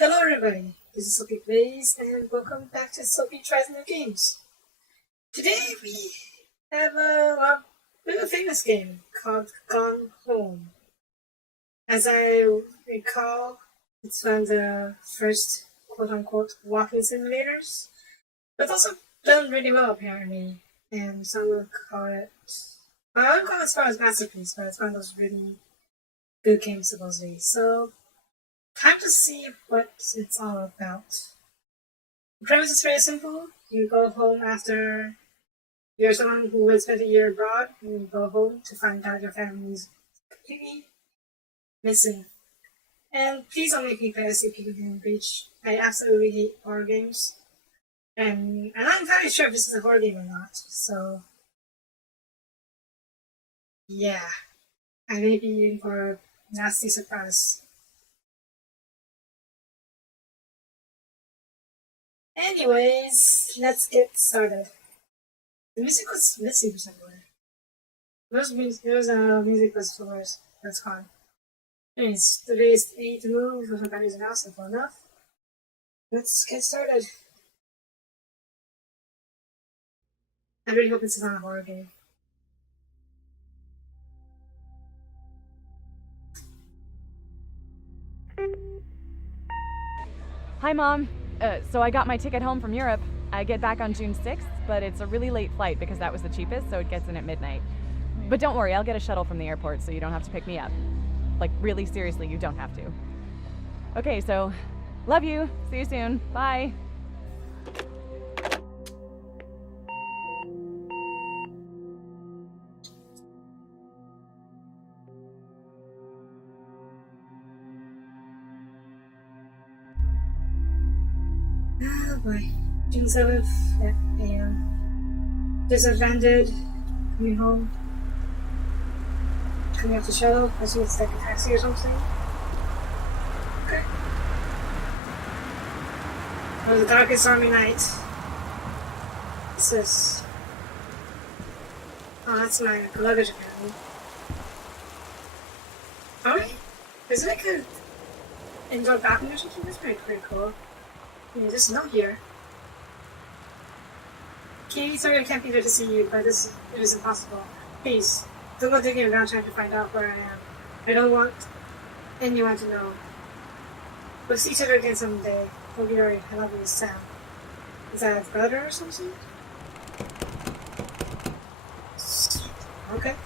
Hello everybody, this is Soapie Plays and welcome back to Soapie Tries New Games. Today we have a really famous game called Gone Home. As I recall, it's one of the first quote-unquote walking simulators, but also done really well apparently, and some would call it, I wouldn't call it as far as masterpiece, but it's one of those really good games supposedly. So time to see what it's all about. The premise is very simple. You go home after you're someone who has spent a year abroad, and you go home to find out your family's completely missing. And please don't make me play SCP Game Breach. I absolutely hate horror games. And I'm not entirely sure if this is a horror game or not, so yeah. I may be in for a nasty surprise. Anyways, let's get started. The music was missing somewhere. There's music was somewhere. That's fine. Anyways, today's 8 move for some reason else, simple enough. Let's get started. I really hope this is not a horror game. Hi, Mom. So I got my ticket home from Europe. I get back on June 6th, but it's a really late flight because that was the cheapest, so it gets in at midnight. But don't worry, I'll get a shuttle from the airport so you don't have to pick me up. Like, really seriously, you don't have to. Okay, so, love you. See you soon. Bye. Oh boy. June 7th, a.m. Just landed, coming home. Coming off the shuttle. I assume it's like a taxi or something. Okay. It was the darkest stormy night. What's this? Oh, that's my luggage apparently. Alright. Is it like an indoor balcony or something? That's pretty cool. Yeah, there's no here. Katie, sorry I can't be there to see you, but it is impossible. Please, don't go digging around trying to find out where I am. I don't want anyone to know. We'll see each other again someday. Don't be worried, I love you, Sam. Is that a brother or something? Okay.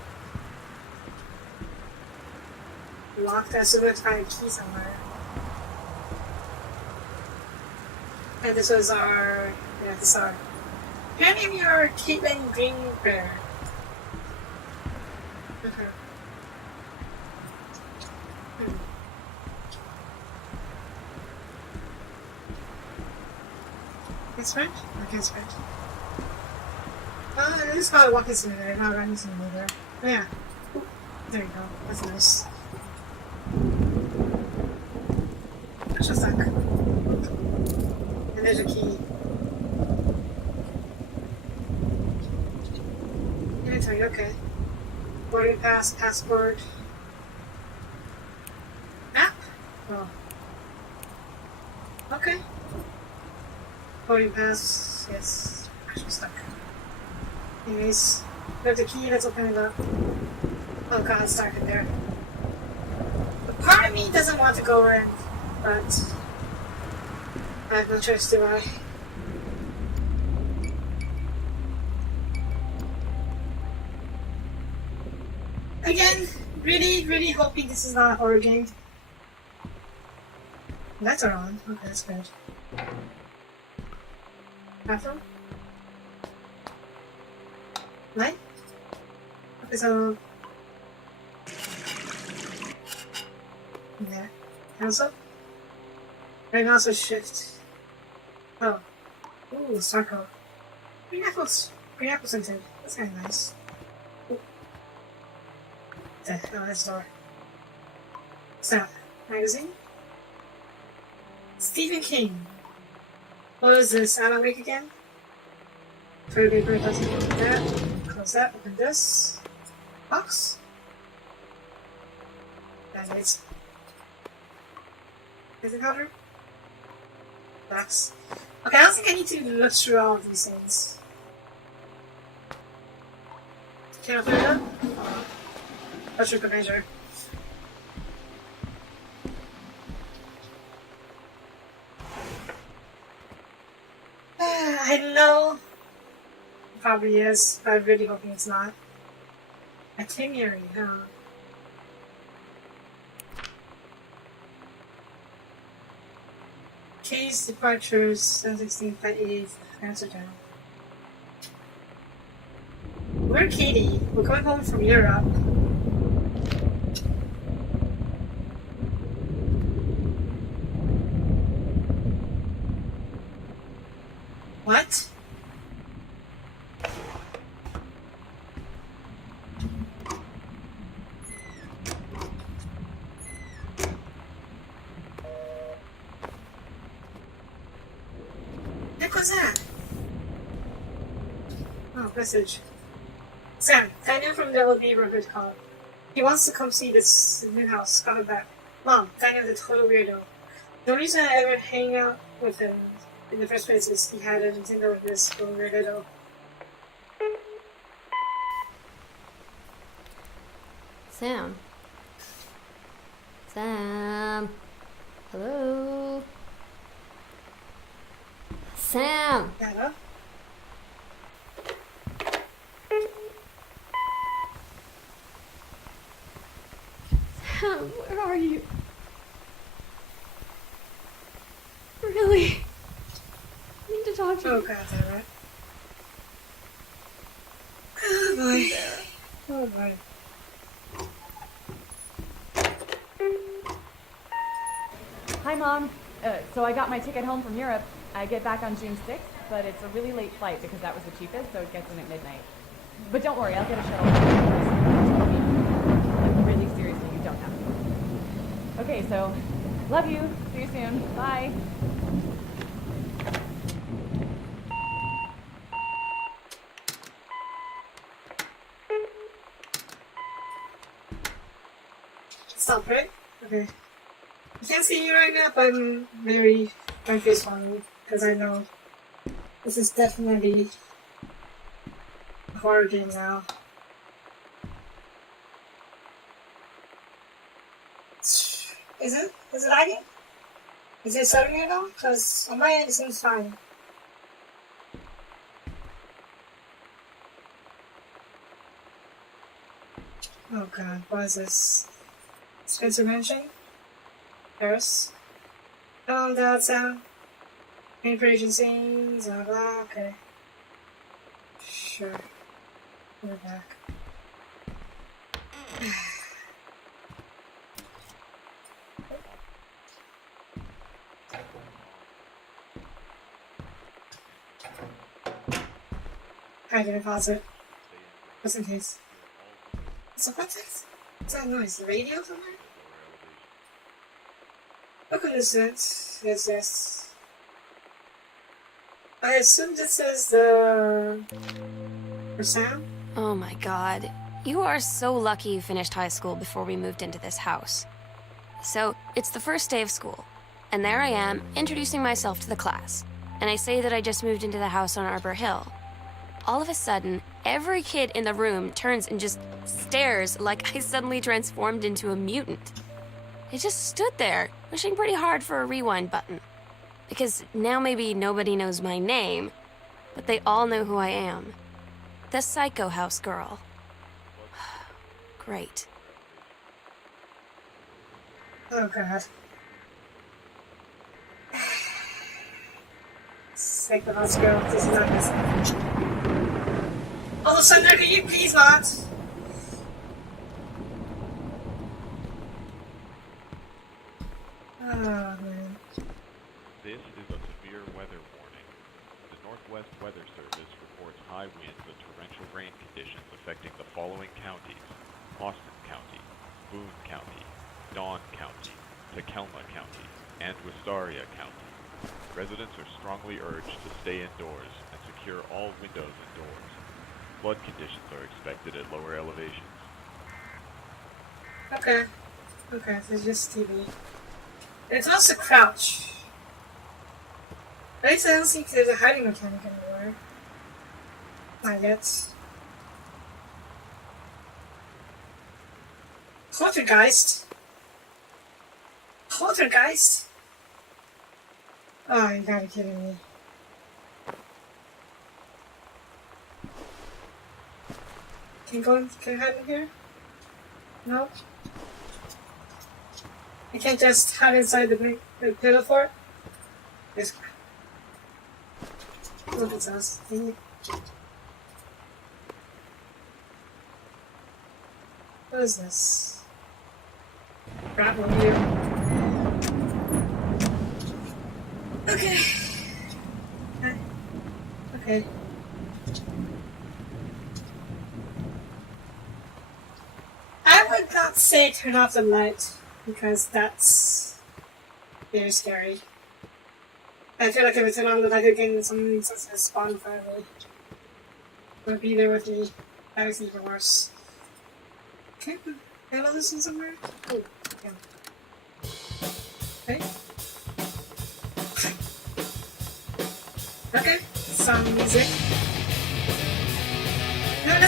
Locked, I still have to find a key somewhere. And this was our... yeah, this is our... apparently we are Caitlin Green Bear. Okay. That's right? Okay, that's right. This is called a walking simulator, not a running simulator. Oh yeah. Ooh, there you go. That's nice. That's just like... and there's a key. Inventory, okay. Boarding pass, passport. Map? Oh. Okay. Boarding pass, yes. Actually stuck. Anyways, we have the key, let's open it up. Oh god, it's dark in there. But part of me doesn't want to go in, but I have no choice, do I? Again, really hoping this is not a horror game. Lights are on. Okay, that's good. Bathroom? Light? Okay, so... yeah. Cancel? Right now, so shift. Oh. Ooh, circle. Green apples. Green apple scented. That's kind of nice. Ooh. Oh, that's door. What's that? Magazine? Stephen King. What is this? Alan Wake again? Toilet paper doesn't open that. Close that. Open this. Box? That's it. Is it covered? Max. Okay, I don't think I need to look through all of these things. Can I open it up? That's a good measure. I know. It probably is, but I'm really hoping it's not. Itinerary, huh? Case departures 716 88. Answer down. We're Katie. We're going home from Europe. What? What was that? Oh, message. Sam, Daniel from the neighborhood called. He wants to come see this new house coming back. Mom, Daniel's a total weirdo. The only reason I ever hang out with him in the first place is he had a Nintendo with this little weirdo. Sam. Sam. Hello. Sam. Anna? Sam, where are you? Really? I need to talk to you. Oh god, damn it. Oh boy. Oh boy. Hi, Mom. So I got my ticket home from Europe. I get back on June 6th, but it's a really late flight because that was the cheapest, so it gets in at midnight. But don't worry, I'll get a shuttle. Like, really seriously, you don't have to. Okay, so love you. See you soon. Bye. Stop, right? Okay. I can't see you right now, but my face on me, because I know this is definitely a horror game now. Is it? Is it lagging? Is it starting at all? Because on my end it seems fine. Oh god, what is this? Spencer Mansion? Paris? Oh, that's manipulation scenes, blah blah, okay. Sure. We're back. I didn't pause it. Just in case. So what's this? What's that noise? The radio somewhere? Look at this. Yes. I assume this is the... for Sam? Oh my god. You are so lucky you finished high school before we moved into this house. So, it's the first day of school. And there I am, introducing myself to the class. And I say that I just moved into the house on Arbor Hill. All of a sudden, every kid in the room turns and just stares like I suddenly transformed into a mutant. I just stood there, wishing pretty hard for a rewind button. Because now maybe nobody knows my name, but they all know who I am. The Psycho House girl. Great. Oh god. Psycho House girl, this is not missing. Also, Sandra, can you please not? Oh, man. This is a severe weather warning. The Northwest Weather Service reports high winds and torrential rain conditions affecting the following counties: Austin County, Boone County, Dawn County, Tacoma County, and Wistaria County. Residents are strongly urged to stay indoors and secure all windows and doors. Flood conditions are expected at lower elevations. Okay, so it's just TV. It's also Crouch. At least I don't think there's a hiding mechanic anywhere. Not yet. Poltergeist? Poltergeist? Oh, you gotta be kidding me. Can I hide in here? No? I can't just hide inside the pillow fort? Yes. Look at us. What is this? Grapple here. Okay. Okay. I would not say turn off the light, because that's very scary. I feel like if I turn on the light again, something starts to spawn forever. Would be there with me. That was even worse. Okay, I love this one somewhere. Oh, yeah. Okay. Okay, some music. No,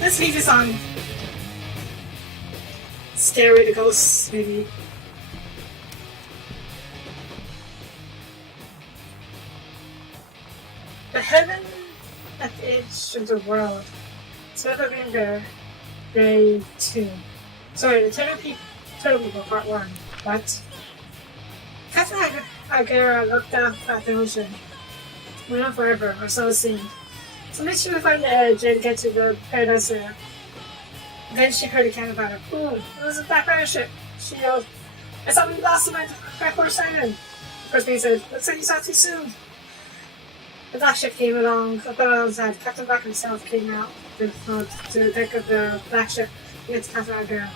let's leave this on. Scare away the ghosts, maybe. The heaven at the edge of the world. Soapie and Bear, Day 2. Sorry, the Turtle People, Part 1. What? Captain Agera looked down at the ocean. Went on forever, or so it seemed. Someday she would find the edge and get to the paradise area. Then she heard a cannon fire. Ooh, it was a black pirate ship. She yelled, I thought we lost him at Backwater Siren. First mate said, looks like you saw too soon. The black ship came along, up on the side. Captain Black himself came out to the deck of the black ship against Captain Agera.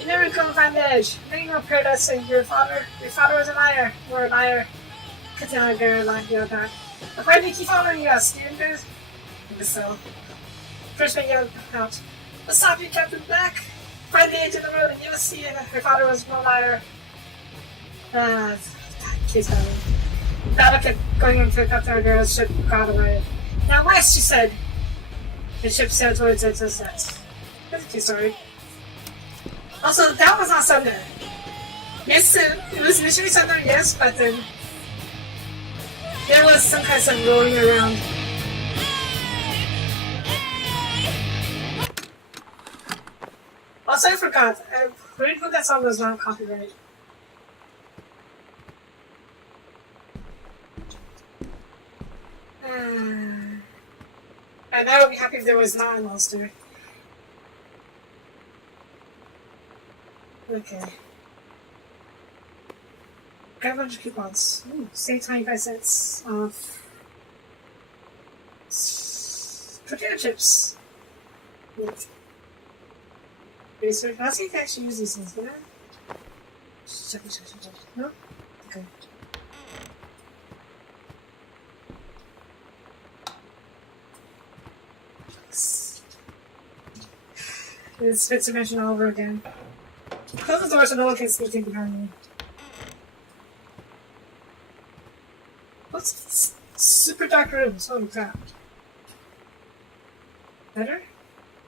You never go find the edge. Then you know paradise and your father was a liar. You were a liar. Captain Agera laughed at that. But why do you keep following us, didn't you? It was so. First mate yelled out, let's stop you, Captain Black. Find the edge of the road and you will see it. Her father was no liar. Kids having. Battle kept going into Captain Agera's ship got away. Now west, she said. The ship sailed towards its sunset. That's too sorry. Also, that was not Sunday. Yes, it was initially Sunday, yes, but then there was some kind of stuff rolling around. Also, I forgot. Pretty sure that song was not copyrighted. And I would be happy if there was not a monster. Okay. Got a bunch of coupons. Ooh, save 25 cents off potato chips. Neat. Research. Let's see if I actually use these things, yeah? Check. No? Okay. It's fifth dimension all over again. Close the door so no one can sneak in behind me. What's this? Super dark rooms? Holy crap. Better?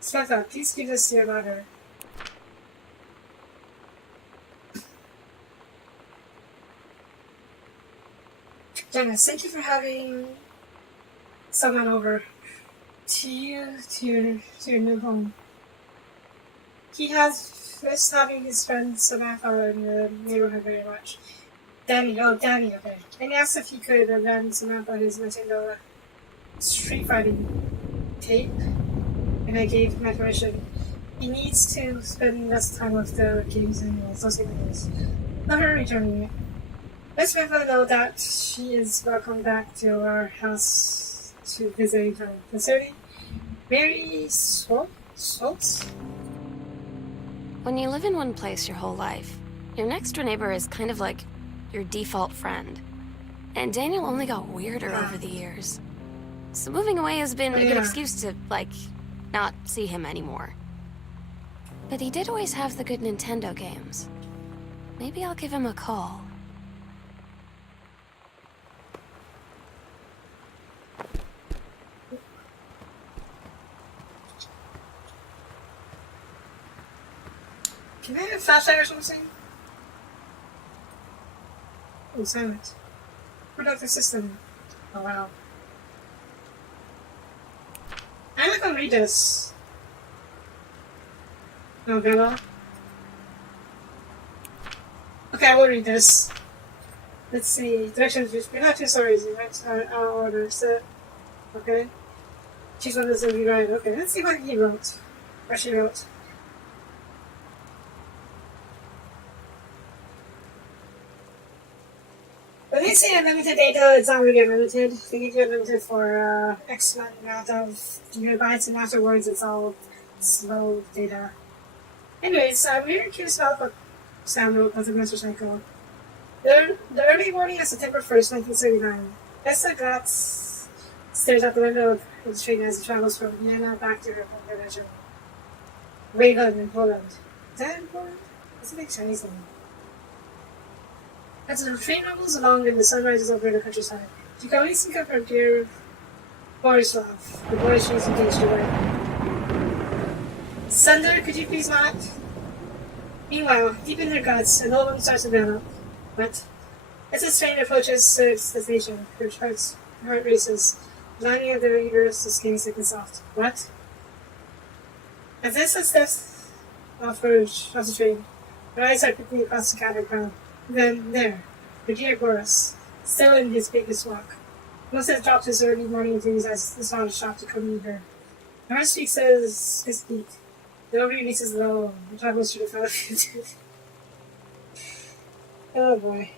Samantha, please give us your letter. Janice, thank you for having someone over to your new home. He has missed having his friend Samantha in the neighborhood very much. Danny, okay. And he asked if he could lend Samantha his Nintendo Street Fighting tape, and I gave him permission. He needs to spend less time with the games and social medias. Not her returning it. Let Samantha know that she is welcome back to our house to visit her facility. Mary Schultz? When you live in one place your whole life, your next door neighbor is kind of like your default friend. And Daniel only got weirder over the years. So moving away has been a good excuse to, not see him anymore. But he did always have the good Nintendo games. Maybe I'll give him a call. Can I have a flashlight or something? Oh, silent. Productive system. Oh wow. I'm not gonna read this. No, Bella. Okay, I will read this. Let's see. Directions. We have 2 stories. Our order. So, okay. Choose one that's going to be right. Okay, let's see what he wrote. Or she wrote. When they say unlimited data, it's not really unlimited. They give you unlimited for X amount of gigabytes, and afterwards it's all slow data. Anyways, we were curious about what Sam wrote as a motorcycle. The early morning of September 1st, 1939, Essa Glatz stares out the window of the train as it travels from Vienna back to her home village of Reagan in Poland. Is that in Poland? That's a big Chinese name. As the train rumbles along and the sun rises over the countryside, you can only think of her dear Borislav, the boy she's engaged to wed. Sunder, could you please not? Meanwhile, deep in their guts, an old woman starts to develop. But as the train approaches its destination, her heart races, lining up their ears, the skin sick and soft. What? As this steps off the train, her eyes are quickly across the scattered crowd. Then, there, the dear Boris, still in his biggest walk. Must have dropped his early morning duties as the sun shop to come meet her. Her heart speaks as his beat. Nobody releases low, and travels through the fellow. Oh boy.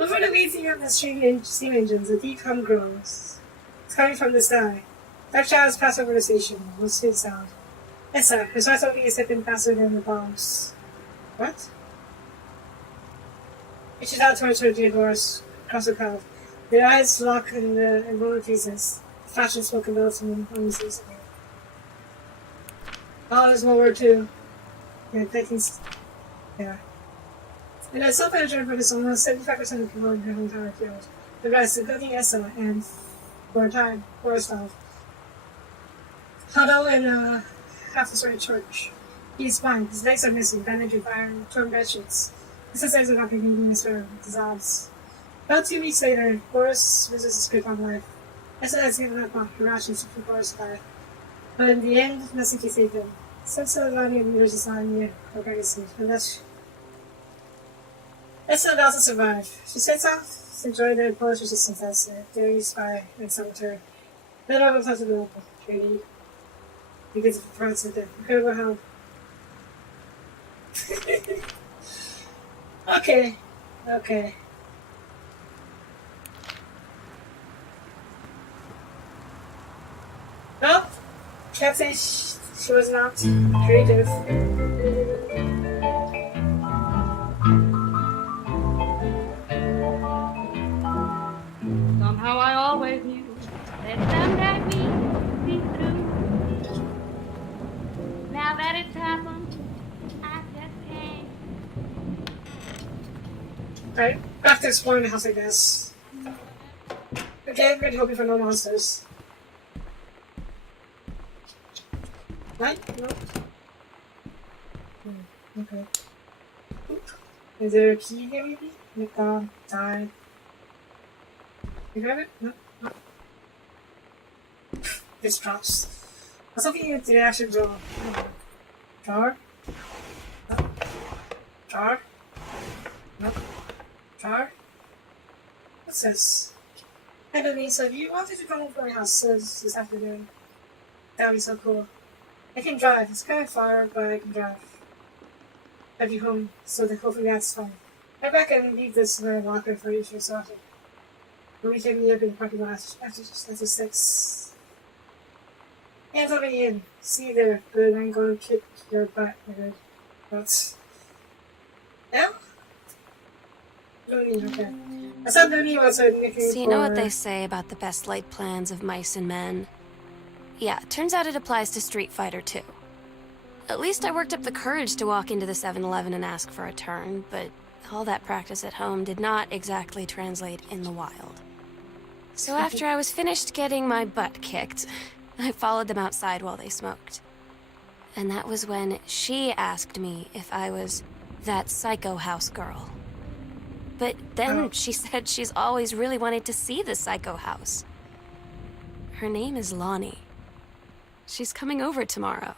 Over the wheezing of the steam engines, a deep hum grows. It's coming from the sky. Dark shadows pass over the station, no sweet sound. Essa, her heart opening is stepping faster than the bombs. What? Reaches out towards her dear Doris, across the crowd. Their eyes lock in rolling faces. Fashion spoken about from the season. Oh, there's one word too. Yeah, yeah. And a self-management for this almost 75% of people in her entire field. The rest, including Essa and, for a time, Borislav. Huddle in a half-destroyed church. He is fine. His legs are missing, bandaged with iron, torn bedsheets. His legs are not beginning his firm, dissolves. About 2 weeks later, Boris loses his grip on life. Essa has given up on her rations to Boris die. But in the end, nothing can save him. Since the line of meters is not near her pregnancy, and that's Essa also survive. She sets off to enjoy the Polish resistance as a dairy spy and saboteur. Then I will talk to the local treaty. Because of France with the incredible help. Okay. Well, can't say she was not creative. Somehow I always knew that someday we'd be through. Now that it's happened, I just can't. Right, back to exploring the house, I guess. Okay, really hoping for no monsters. Right? No? Okay. Oop. Is there a key here, maybe? Die. You grab it? No. This drops. I was hoping it did actually draw. Drawer? No. Drawer? No. Drawer? What's this? Hey, baby, so if you wanted to come over to my house this afternoon, that would be so cool. I can drive. It's kind of far, but I can drive. I'll be home, so that hopefully that's fine. I'm back and leave this in my locker for you so often. We can meet up in the parking lot after 6. Hands already in. See you there. Good, I'm going to kick your butt. Good. But... now? Okay. I saw Looney was looking So you know what they say about the best laid plans of mice and men? Yeah, turns out it applies to Street Fighter too. At least I worked up the courage to walk into the 7-Eleven and ask for a turn, but all that practice at home did not exactly translate in the wild. So after I was finished getting my butt kicked, I followed them outside while they smoked. And that was when she asked me if I was that psycho house girl. But then she said she's always really wanted to see the psycho house. Her name is Lonnie. She's coming over tomorrow.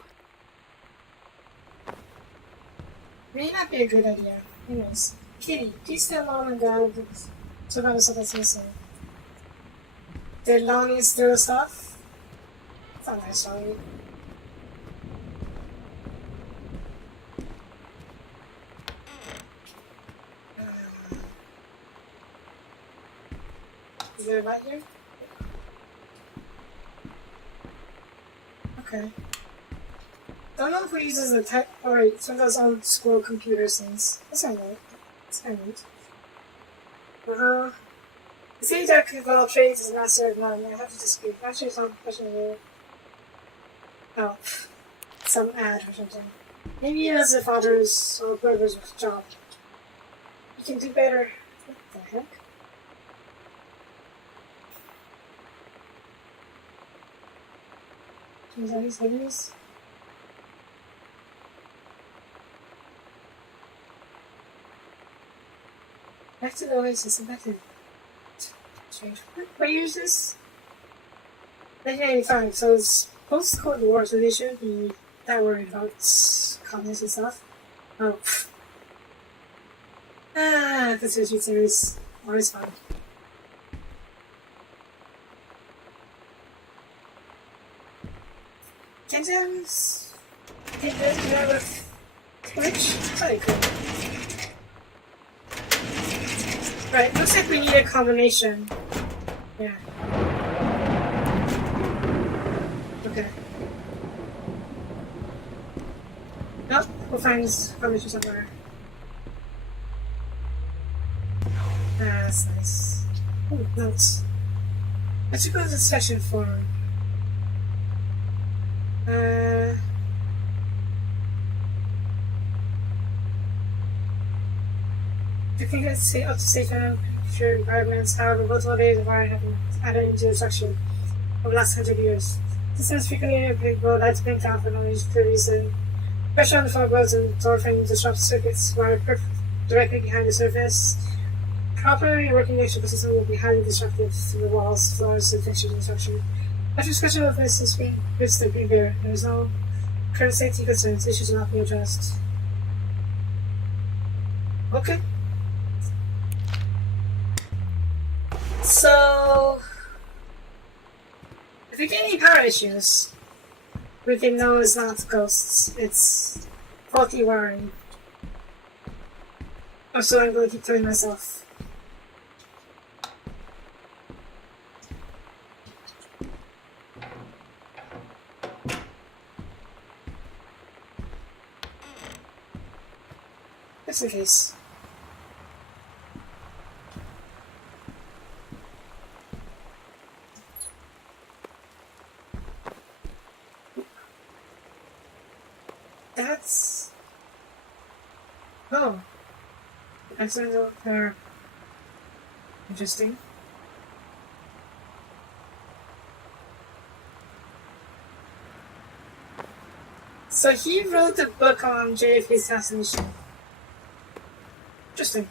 May not be a good idea. Anyways, Kitty, please tell Mom and Dad about what's missing. Did Lonnie steal the stuff? It's not nice, Lonnie. Is there a light here? Okay. Don't know if he uses the tech. Oh wait, some of those old school computer things. That's kind of neat. That's kind of neat. The same tech of all trades is master of none. I have to dispute. Actually, it's not a question of you. Oh, some ad or something. Maybe it was the father's or brother's job. You can do better. What the heck? Is that his enemies? Back to the Oasis and back to strange. What year is this? 1995, so it's post-Cold War, so they shouldn't be that worried about communists and stuff. Oh. Conspiracy series. Always fun. Can't you have a Twitch? Probably could. Right, looks like we need a combination. Yeah. Okay. Nope, we'll find this combination somewhere. That's nice. Ooh, notes. I should go to the session forum. You can get up to safe and secure environments, however, multiple days of fire have been added into the section over the last 100 years. Systems frequently unpredictable, lights blink out for no clear reason. Pressure on the floorboards and door frame disrupts circuits wired directly behind the surface. Properly working electrical system will be highly disruptive to the walls, floors, and fixtures and structure. After discussion of this is being goods to be there. There is no current safety concerns. Issues will not be addressed. Okay. So, if we get any power issues, we can know it's not ghosts. It's faulty wiring. Or so I'm going to keep telling myself. Just in case. That's... Oh. Accidental power. Interesting. So he wrote a book on JFK's assassination. Interesting.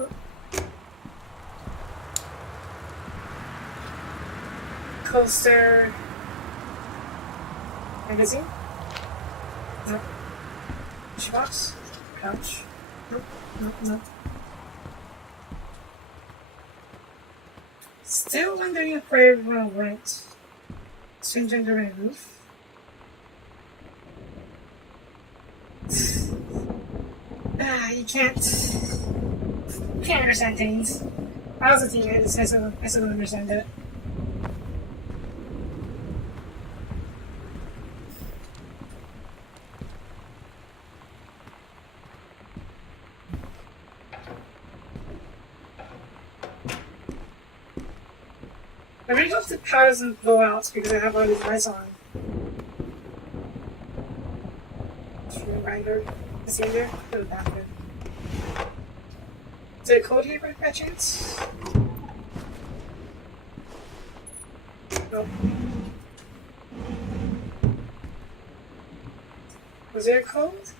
Oh. Coaster magazine? No. Box? Couch? Nope, nope, nope. Still wondering if everyone went. Strange under my roof. You can't understand things. I was a teenager, I still don't understand it. I really hope the power doesn't blow out because I have all these lights on. Grinder. Is he in there? Go to the bathroom. Is there a code here by chance? Nope. there a code?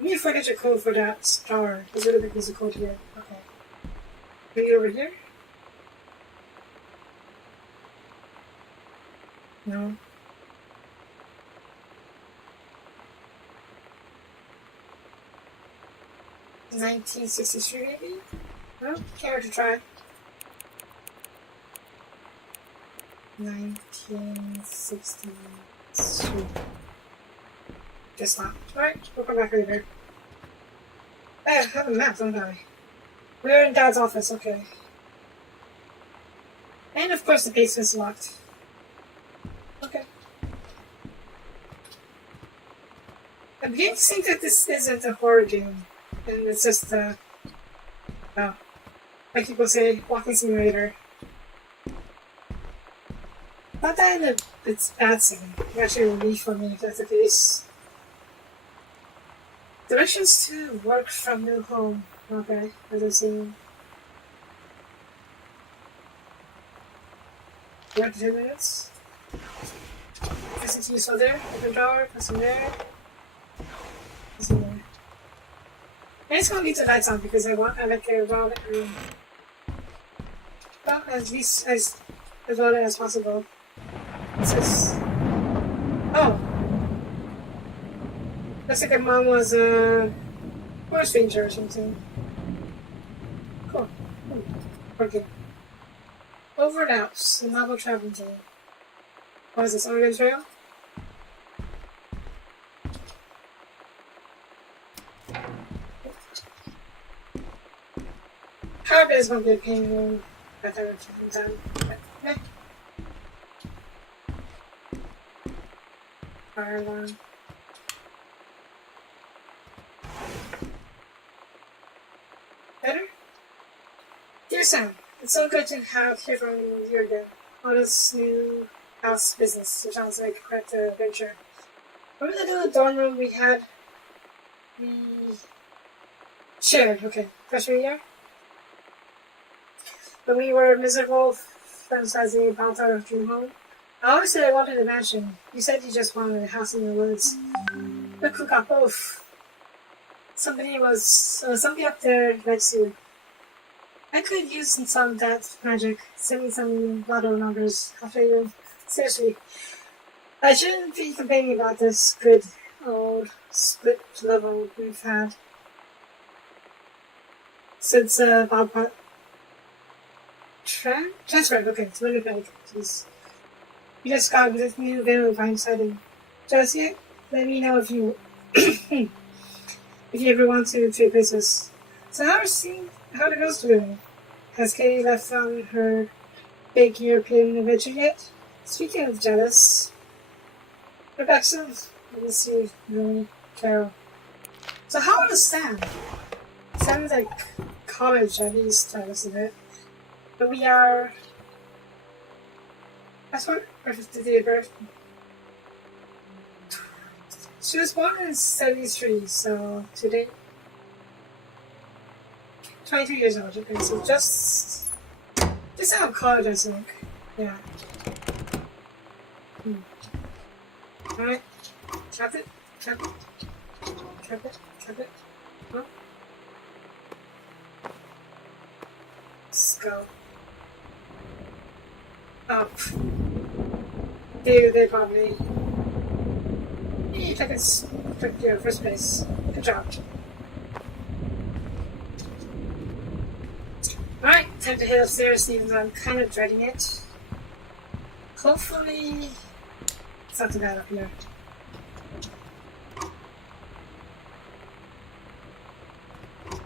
Let me forget your code for that star. There's a little bit piece of code here. Okay. Bring it over here? No. $19.63 maybe? Well, care to try. 1963. Guess not. Alright, we'll come back later. I have a map, don't I? We're in Dad's office, okay. And of course the basement's locked. Okay. I'm beginning to think that this isn't a horror game. And it's just like people say, walking simulator. Not that it's bad thing. It's actually a relief for me if that's the case. Directions to work from new home. Okay, as I've seen. Work 10 minutes. Listen to you so there. Open door, press in there. Press in there. I just want to leave the lights on because I like a raw room. Well, at least as well as possible. It says, oh, looks like her mom was a forest ranger or something. Cool. Okay. Over the house, the novel traveling team. What is this, Oregon Trail? Carpet is going to be a pain in the time. Meh. Fire alarm. Better? Dear Sam, it's so good to hear from you again. On this new house business, which sounds like quite an adventure. Remember the little dorm room we shared, okay, freshman year? When we were miserable, fantasizing about our dream home. I always said I wanted a mansion. You said you just wanted a house in the woods. Look who got both. Somebody up there likes you. I could use some of that magic. Send me some lotto numbers after you. Seriously. I shouldn't be complaining about this good old split level we've had since Bob transferred. Okay, so let me back. Please. You just got this new Valentine sighting. Just yet? Let me know if you if you ever want to trade places. So how the girls doing? Has Katie left on her big European adventure yet? Speaking of jealous, we're back soon. Let me see, really, Carol. So how old is Sam? Sounds like college at least, I listen to it. But we are. That's what the date of birth. She was born in 73, so today 22 years old. Okay, so just out of college, I think. Yeah. Alright. Cap it. Huh? Let's go. Up. They probably. You took your first place. Good job. Alright, time to head upstairs, even though I'm kind of dreading it. Hopefully, it's not too bad up here.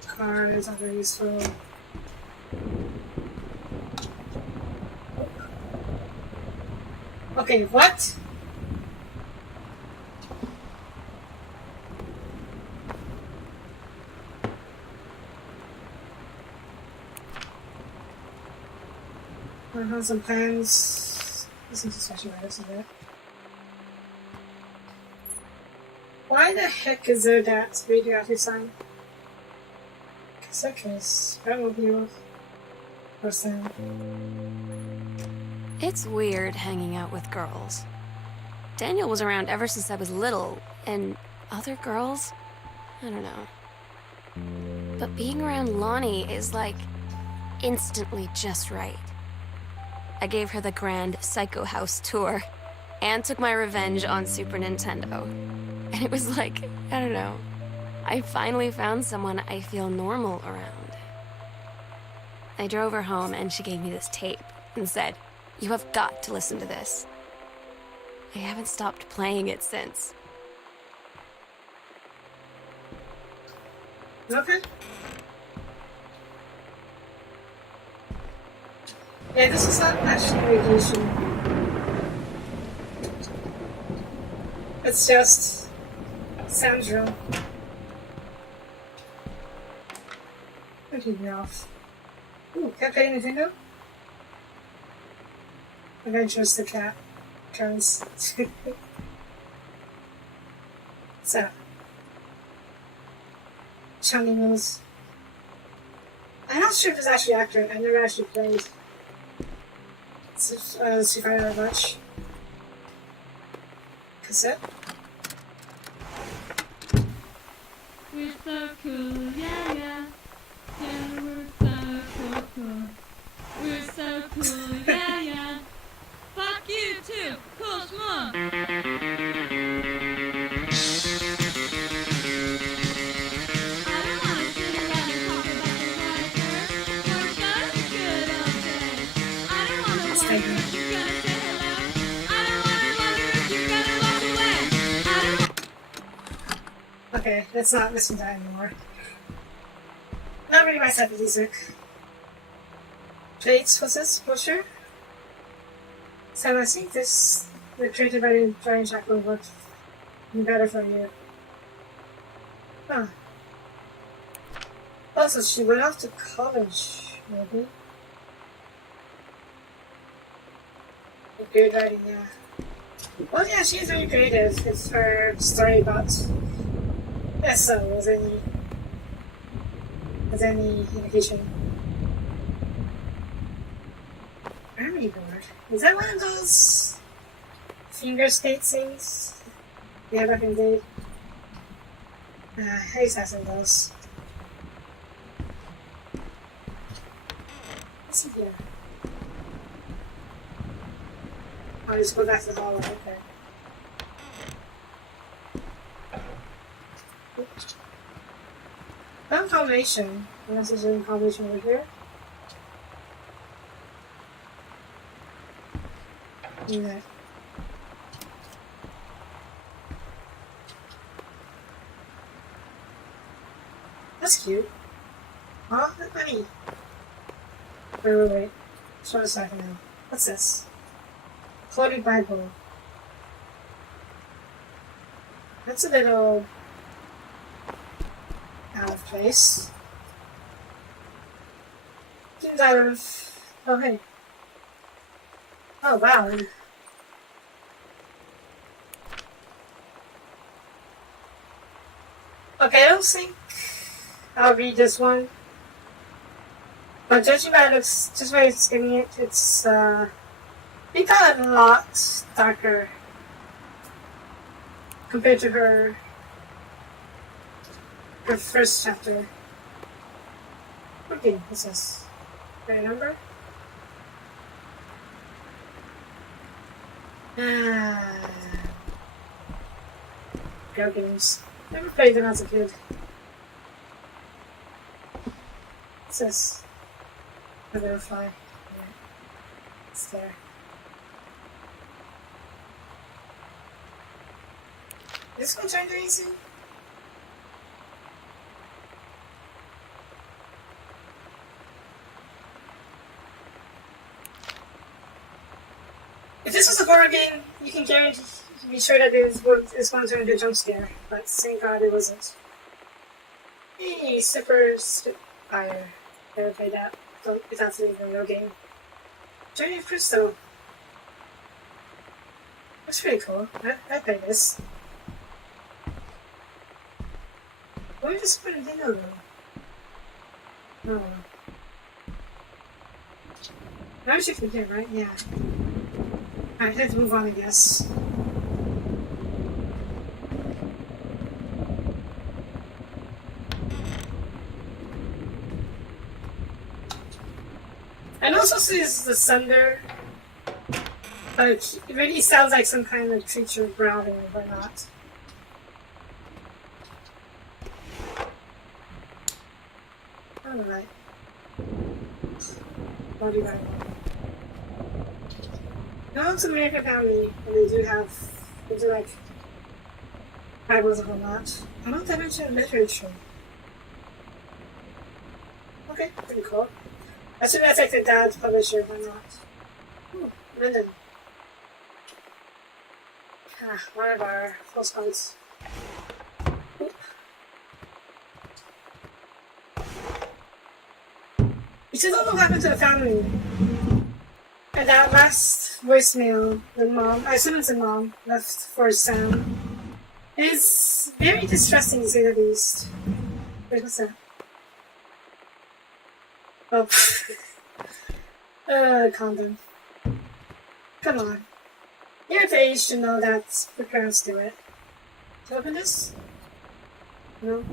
Car is not very useful. Okay, what? I have some plans. This is a special medicine there. Why the heck is there that radioactive sign? Case, automobile, person. It's weird hanging out with girls. Daniel was around ever since I was little, and other girls? I don't know. But being around Lonnie is like instantly just right. I gave her the grand Psycho House tour and took my revenge on Super Nintendo. And it was like, I don't know, I finally found someone I feel normal around. I drove her home and she gave me this tape and said, "You have got to listen to this." I haven't stopped playing it since. Okay. Yeah, this is not actually radiation. It's just sounds real. Keep me off. Ooh, can't play Nintendo? Adventures the cat. Turns. What's that? Chunky Nose. I'm not sure if it's actually accurate. I never actually played. Let's see if I know much. Cassette? We're so cool, yeah, yeah. Yeah, we're so cool, cool. We're so cool, yeah, yeah. Fuck you too, cool schmuck. I don't wanna sit around and talk about the water. We're such a good old day. I don't wanna wonder if you're gonna say hello. I don't wanna wonder if you're gonna walk away. I don't. Okay, let's not listen to that anymore. Not really my type of music. Plates, what's this? Pusher? So I think this, the created by the Giant Jack will work better for you. Huh. Also, she went off to college, maybe. Good writing, yeah. Well, yeah, she's very creative. It's her story about SO as any indication. Army board. Is that one of those finger skate things? Yeah, back in the day. I used to have some of those. Let's see here. I'll just go back to the hallway. Okay. Found combination. Unless there's any combination over here. Yeah. That's cute. Oh, look money. Wait. Just one second now. What's this? Floating Bible. That's a little out of place. Seems out of. Oh, hey. Oh, wow. Okay, I don't think I'll read this one. But judging by looks, just by skimming it, it's it got a lot darker compared to her first chapter. Okay, what's this? Right number? Go games. Never played them as a kid. What's this? A butterfly. Yeah. It's there. Is this going to turn to anything? If this was a horror game, you can guarantee, be sure that it's going to turn into a jump scare. But thank God it wasn't. Hey, Super Spitfire. Never played that. It's absolutely a real game. Journey of Crystal. That's pretty cool. I played this. Where did Super Nintendo go? Oh. Now we should here, right? Yeah. Alright, let's move on, I guess. I know also is the thunder, but it really sounds like some kind of creature growling, but not. Alright. What do you guys want? No, it's American Family, and they do like Bibles a whole lot. I don't dimension literature. Okay, pretty cool. I should have taken Dad's publisher, why not? Ooh, Linden. One of our full spots. We still don't know what happened to the family. And that last voicemail, the mom, I assume it's the mom, left for Sam, is very distressing to say the least. Wait, what's that? Oh. Condom. Come on. You're at the age to know that the parents do it. Can I open this? No?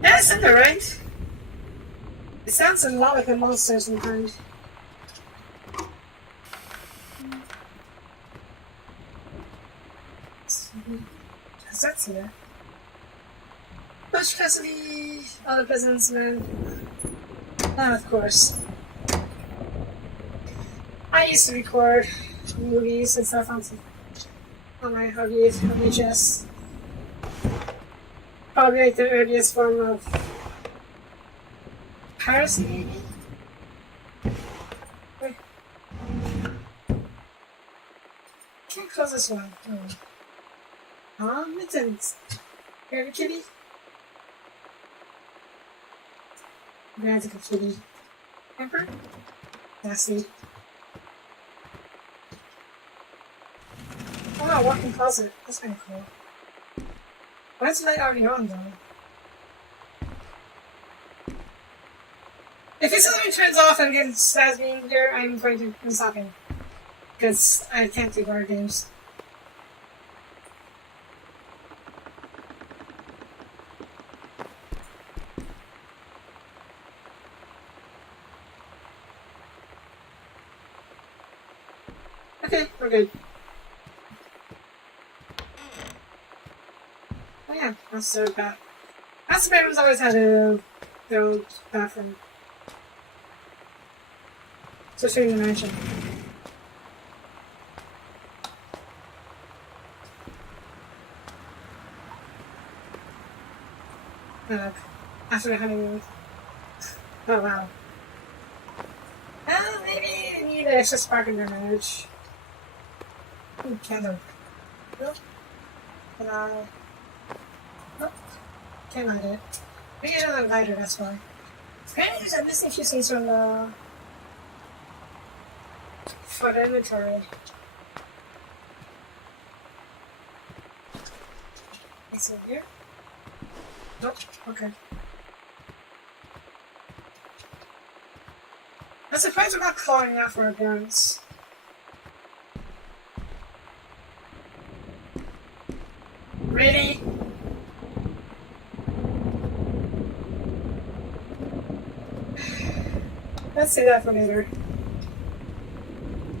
That's in there, right? It sounds a lot like a monster sometimes. That's here. Bush Cassidy, all the president's men. And of course. I used to record movies and stuff on my VHS. Probably like the earliest form of piracy, maybe? Wait. Can't close this one. Oh, mittens. Here, the kitty. I'm gonna take a kitty. Pamper? Nasty. Oh no, walk-in closet. That's kinda cool. Why is the light already on though? If it suddenly turns off and gets as being there, I'm going to be stopping. Because I can't do horror games. Okay, we're good. Oh yeah, that's their bath. Master bedrooms always had their own bathroom. Especially in the mansion. After the honeymoon. Oh wow. Maybe you need an extra spark in your marriage. Ooh, candle. Nope. Can I? Nope. Can't light it. Maybe another lighter, that's why. Apparently I'm missing a few things from the inventory. Is it here? Nope. Okay. I'm surprised we're not calling out for appearance. Really? Let's say that for later.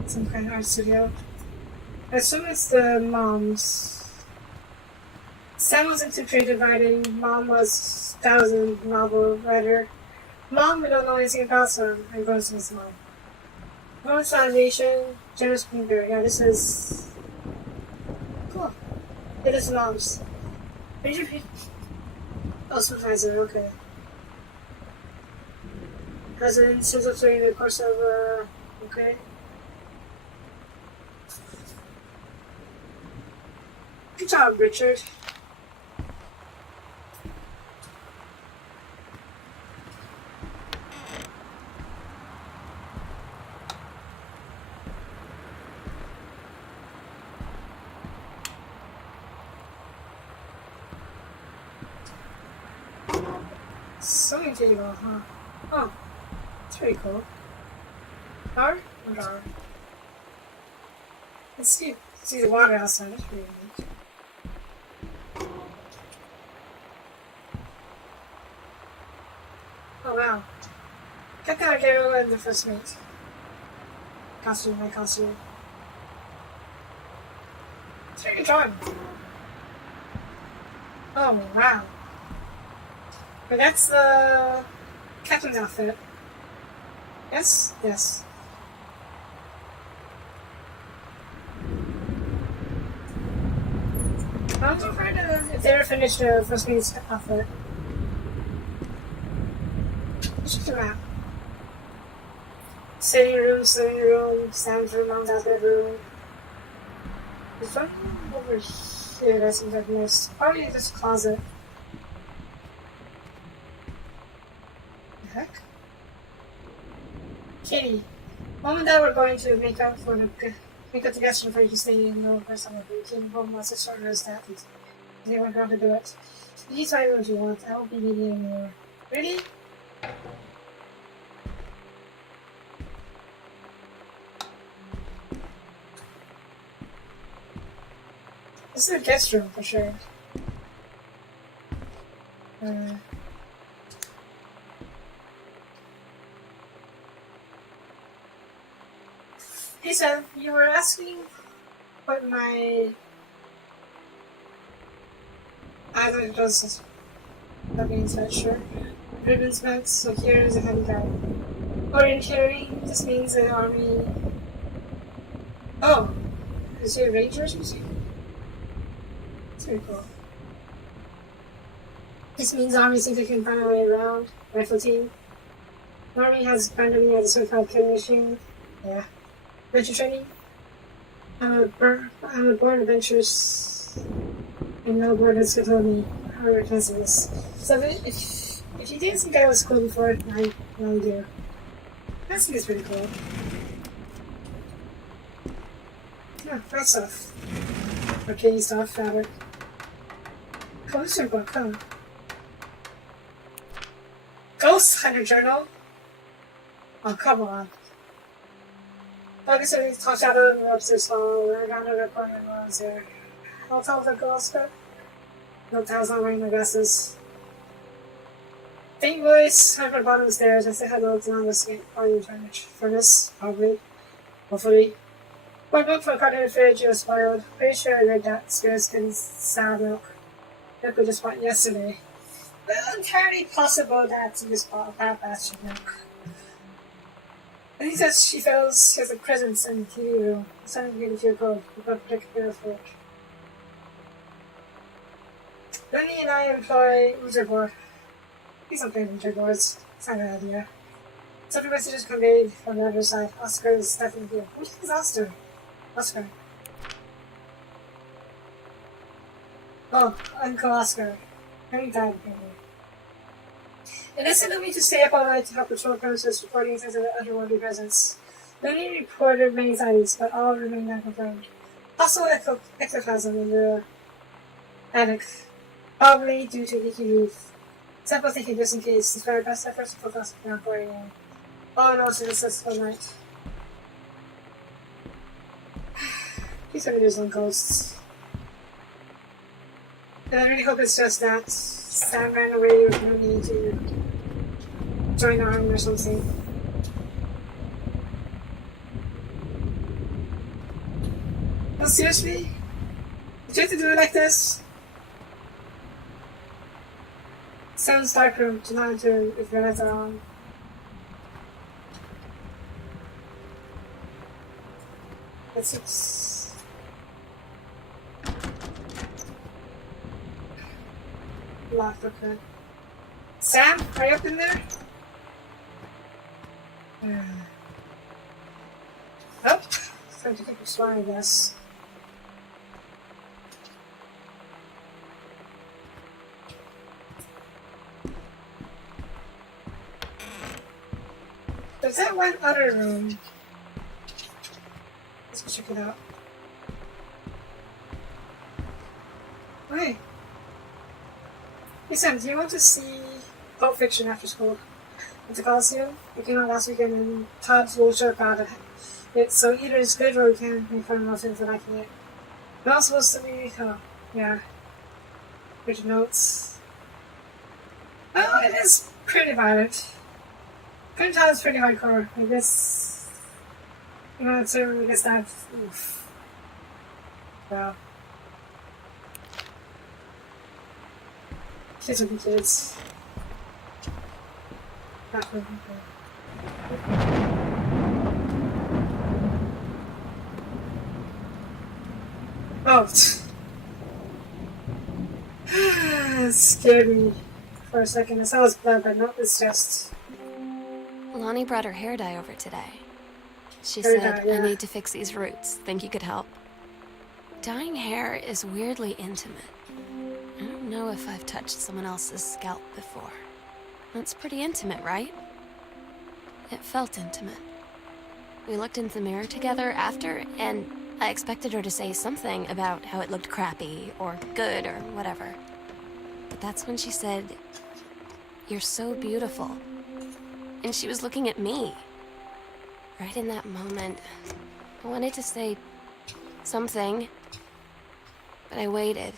Some kind of art studio. I assume it's the mom's. Sam was into creative writing. Mom was 1,000 novel writer. Mom, we don't know anything about Sam. I'm going to miss mom. Mom's Foundation, Jenna's Greenberry. Yeah, this is cool. It is mom's. Oh, supervisor, okay. President says up during the course of, okay. Good job, Richard. Sewing table, huh? Oh, it's pretty cool. Power? What power? Let's see the water outside. That's pretty neat. How can I get over in the first mate? Costume, my costume. It's very drawing. Oh, wow. But that's the captain's outfit. Yes? Yes. I'm so afraid if they ever finish the first mate's outfit. Let's check them out. Sitting room, living room, Sam's room, mom's out bedroom. There's one over here that seems like nice. Probably just a closet. The heck? Kitty, Mom and Dad were going to make up the guest room for you to stay in the first summer, but you came home as a short notice that they weren't going to do it. You decide what you want. I won't be needing anymore. Really? This is a guest room for sure. Hey Sam, you were asking what my I thought it was okay, sure. Ribbons meant, so here is a handicap. Orienteering, this means an army. Oh, is it a Rangers museum? That's very cool. This means army thinks they can find a way around. Rifle team. The army has abandoned me at the certified killing machine. Yeah. Adventure training. I'm a born adventurous. And no borders could hold me. I recognize this. So if you didn't think I was cool before, now you do. I think it's pretty cool. Yeah, great stuff. Okay, stuff, fabric. Poster book, huh? Ghost Hunter Journal? Oh, come on. Like I said, we talked out of the upstairs hall, we're down to the corner and was there. I'll tell the girls, but no, I was not wearing my glasses. Faint voice, I'm at the bottom of the stairs. I said hello to non-listening party furnace, probably. Hopefully. My book for a card in the fridge, it was spoiled. Pretty sure I read that spirits can sour milk. Milk we just bought yesterday. Well, entirely possible that you just bought a bad batch of milk. I think that she feels she has a presence in the TV room. It's time to get into your code. We've got a particular work. Lenny and I employ user board. Please don't play user boards. It's not a good idea. Several messages conveyed from the other side. Oscar is definitely here. Who is Oscar? Oscar. Oh, Uncle Oscar. Very bad behavior. It isn't me to stay up all night to help patrol premises reporting things of the underworldly presence. Many reported many anxieties, but all remained unconfirmed. Also, ectoplasm in the attic, probably due to leaky roof. Several thinking just in case, despite our best efforts to focus on not going in. All in all, it's a successful night. These are videos on ghosts. And I really hope it's just that Sam ran away with no need to join the army or something. No, seriously? Did you have to do it like this? Sam's dark room, do not enter if your lights are on. It's locked, okay. Sam, are you up in there? Nope. It's time to take a slide, I guess. There's that one other room. Let's go check it out. Wait. Hey Sam, do you want to see Pulp Fiction after school at the Coliseum? It came out last weekend and Todd's bullshit about it. So either it's good or we can make fun of nothing for liking it. We're not supposed to be, yeah. Good notes. Well, it is pretty about it. Couldn't tell it's pretty hardcore. I guess. You know, so I guess that. Oof. Wow. Kids will be kids. Not really good. Oh. It scared me for a second. I saw his blood, but not this chest. Lonnie brought her hair dye over today. She Hair said, dye, yeah. I need to fix these roots. Think you could help? Dyeing hair is weirdly intimate. I don't know if I've touched someone else's scalp before. That's pretty intimate, right? It felt intimate. We looked in the mirror together after, and I expected her to say something about how it looked crappy or good or whatever. But that's when she said, "You're so beautiful." And she was looking at me. Right in that moment, I wanted to say something, but I waited.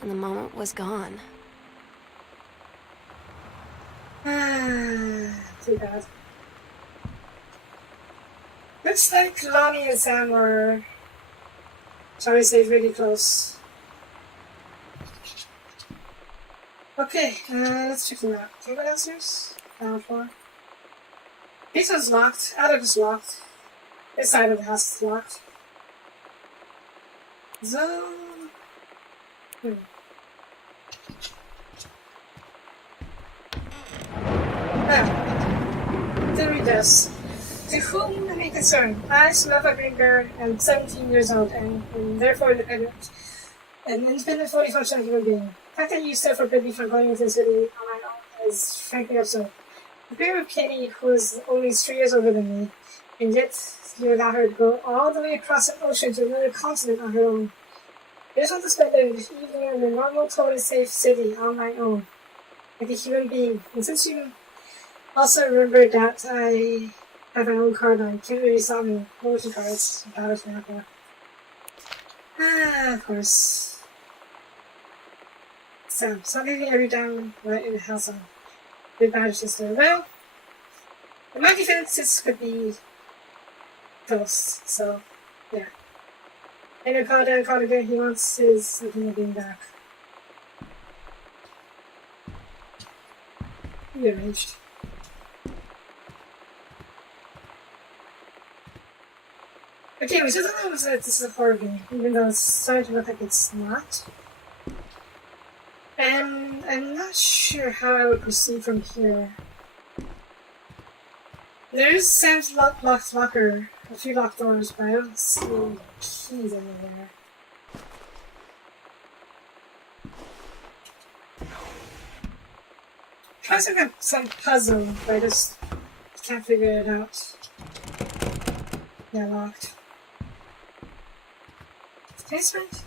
And the moment was gone. Too bad. Looks like Lonnie and Sam were, shall we say, really close. Okay, let's check them out. Can what else there's? Down floor. This one's locked. Other is locked. This side of the house is locked. So... Then read this. To whom it may concern, I, Samantha Greenberg, am 17 years old and therefore independent. An independent, fully functional human being. The fact that you still forbid me from going into the city on my own is frankly absurd. The pair of Kenny, who is only 3 years older than me, and yet you allowed her to go all the way across the ocean to another continent on her own. I just want to spend an evening in a normal, totally safe city on my own, like a human being. And since you also remember that I have my own card, I can't really stop me. Motion cards, battles map. Of course. So, stop leaving every down right in the house on. Good badge system. Well, the my defenses could be close, so yeah. And I called again, he wants his human being back. Rearranged. Okay, we just know that this is a horror game, even though it's starting to look like it's not. And I'm not sure how I would proceed from here. There's Sam's locked locker, a few locked doors, but I don't see any keys anywhere. Try some puzzle, but I just can't figure it out. Yeah, locked. Can I sprint?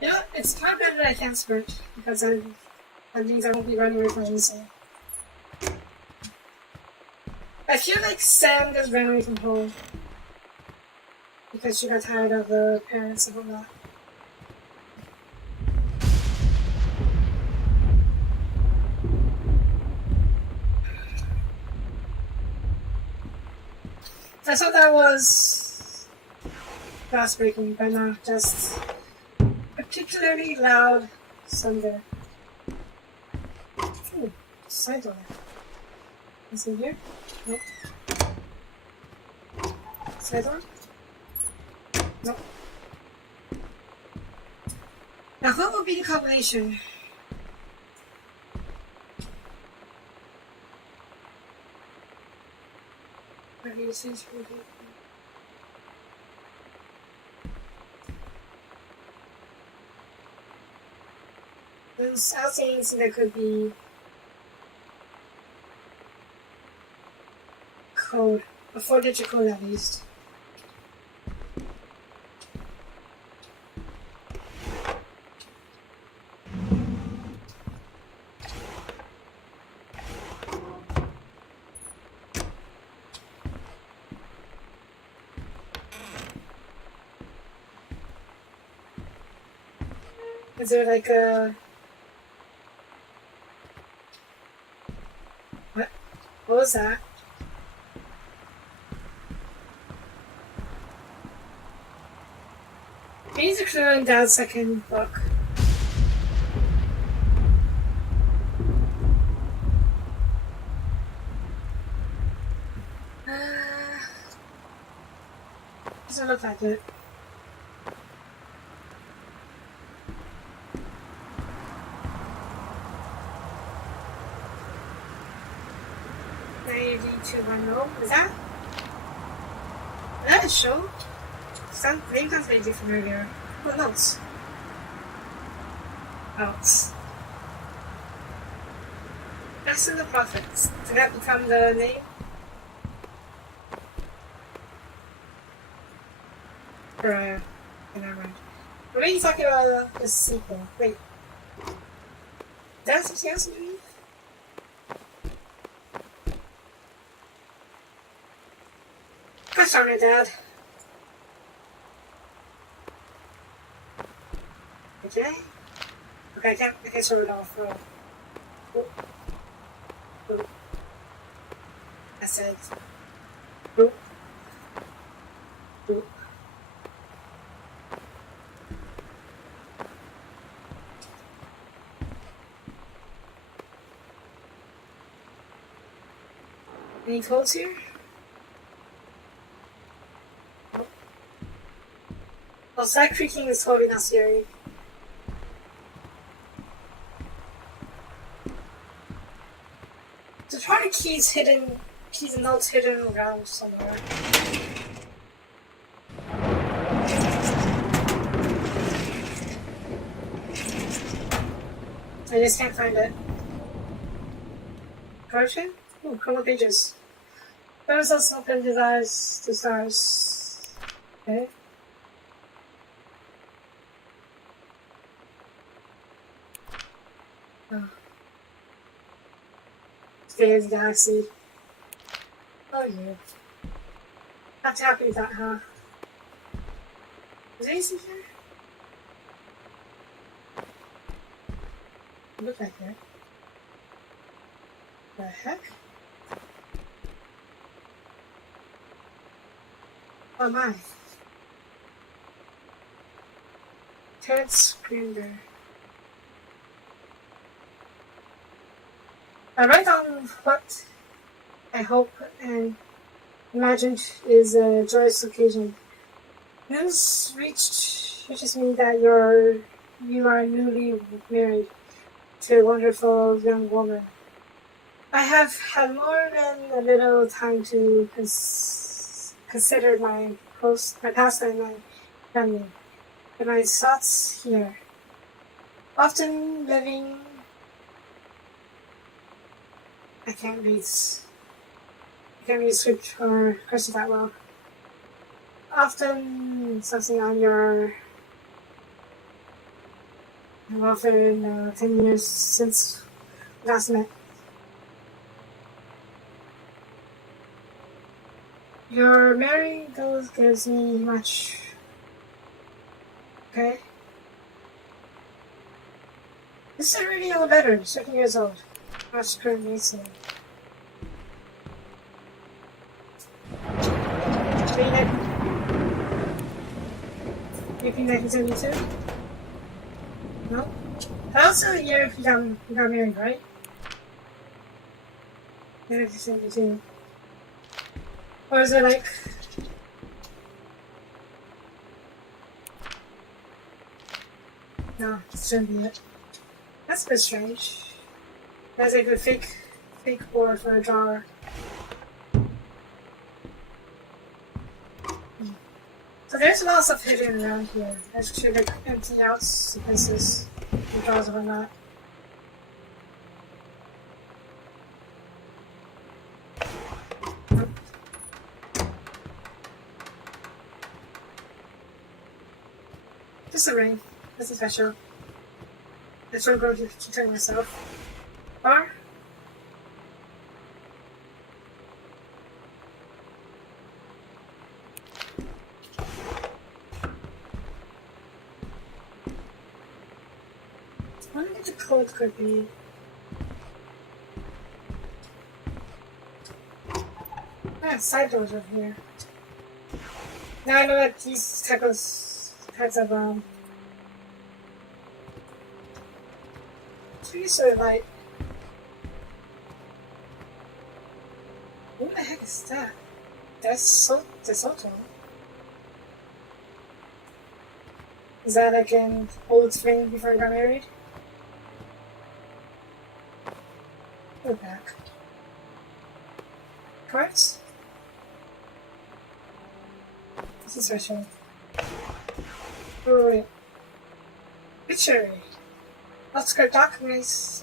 You know what? It's probably better that I can't sprint, because that means I won't be running away from anything. I feel like Sam just ran away from home. Because she got tired of the parents and all that. I thought that was fast breaking, but not just particularly loud thunder. Ooh, side door. Is it here? Nope. Side door? Nope. Now what will be the combination? There's things that could be code, a 4-digit code at least. Is there like a... What? was that? He's a clue in Dad's second book. Doesn't look like it. Is that? Is that a show? Name sounds very different earlier. What else? Else. Acts of the Prophets. Did that become the name? Never mind. We're really talking about the sequel. Wait. That's something else underneath? Gosh darn it, Dad. Okay. Okay, I can't turn it off. Oh. Oh. Oh. I said. Oh. Oh. Any codes here? Oh. Well, side creaking is totally not scary. There's probably keys and notes hidden around somewhere. I just can't find it. Correction? Ooh, couple pages. There's also open desires to stars. Okay. Oh. There's Galaxy. Oh yeah. Not too happy with that, huh? Is there anything here? Look like that. The heck? Oh my. Terrence Grinder. I write on what I hope and imagined is a joyous occasion. News reaches me that you are newly married to a wonderful young woman. I have had more than a little time to consider my past and my family, and my thoughts here. Often living. I can't read script or cursive that well. Often something on your. Often 10 years since last met. Your married gives me much. Okay? This is already a little better, 7 years old. Much current Mason. Maybe 1972? No? That was the year he got married, right? 1972. Or is it like... No, it shouldn't be it. That's a bit strange. That's like a fake board for a drawer. So there's a lot of stuff hidden around here. There's actually like empty out places, and drawers and whatnot. Just a ring. Nothing special. I just want to go to turn myself. Bar? I wonder what the code could be. Ah, side doors over here. Now I know that these types of trees are light. What the heck is that? That's so DeSoto. Is that like an old thing before I got married? We're back. Cards? This is special. Oh, wait. Picture. Let's go talk. Nice.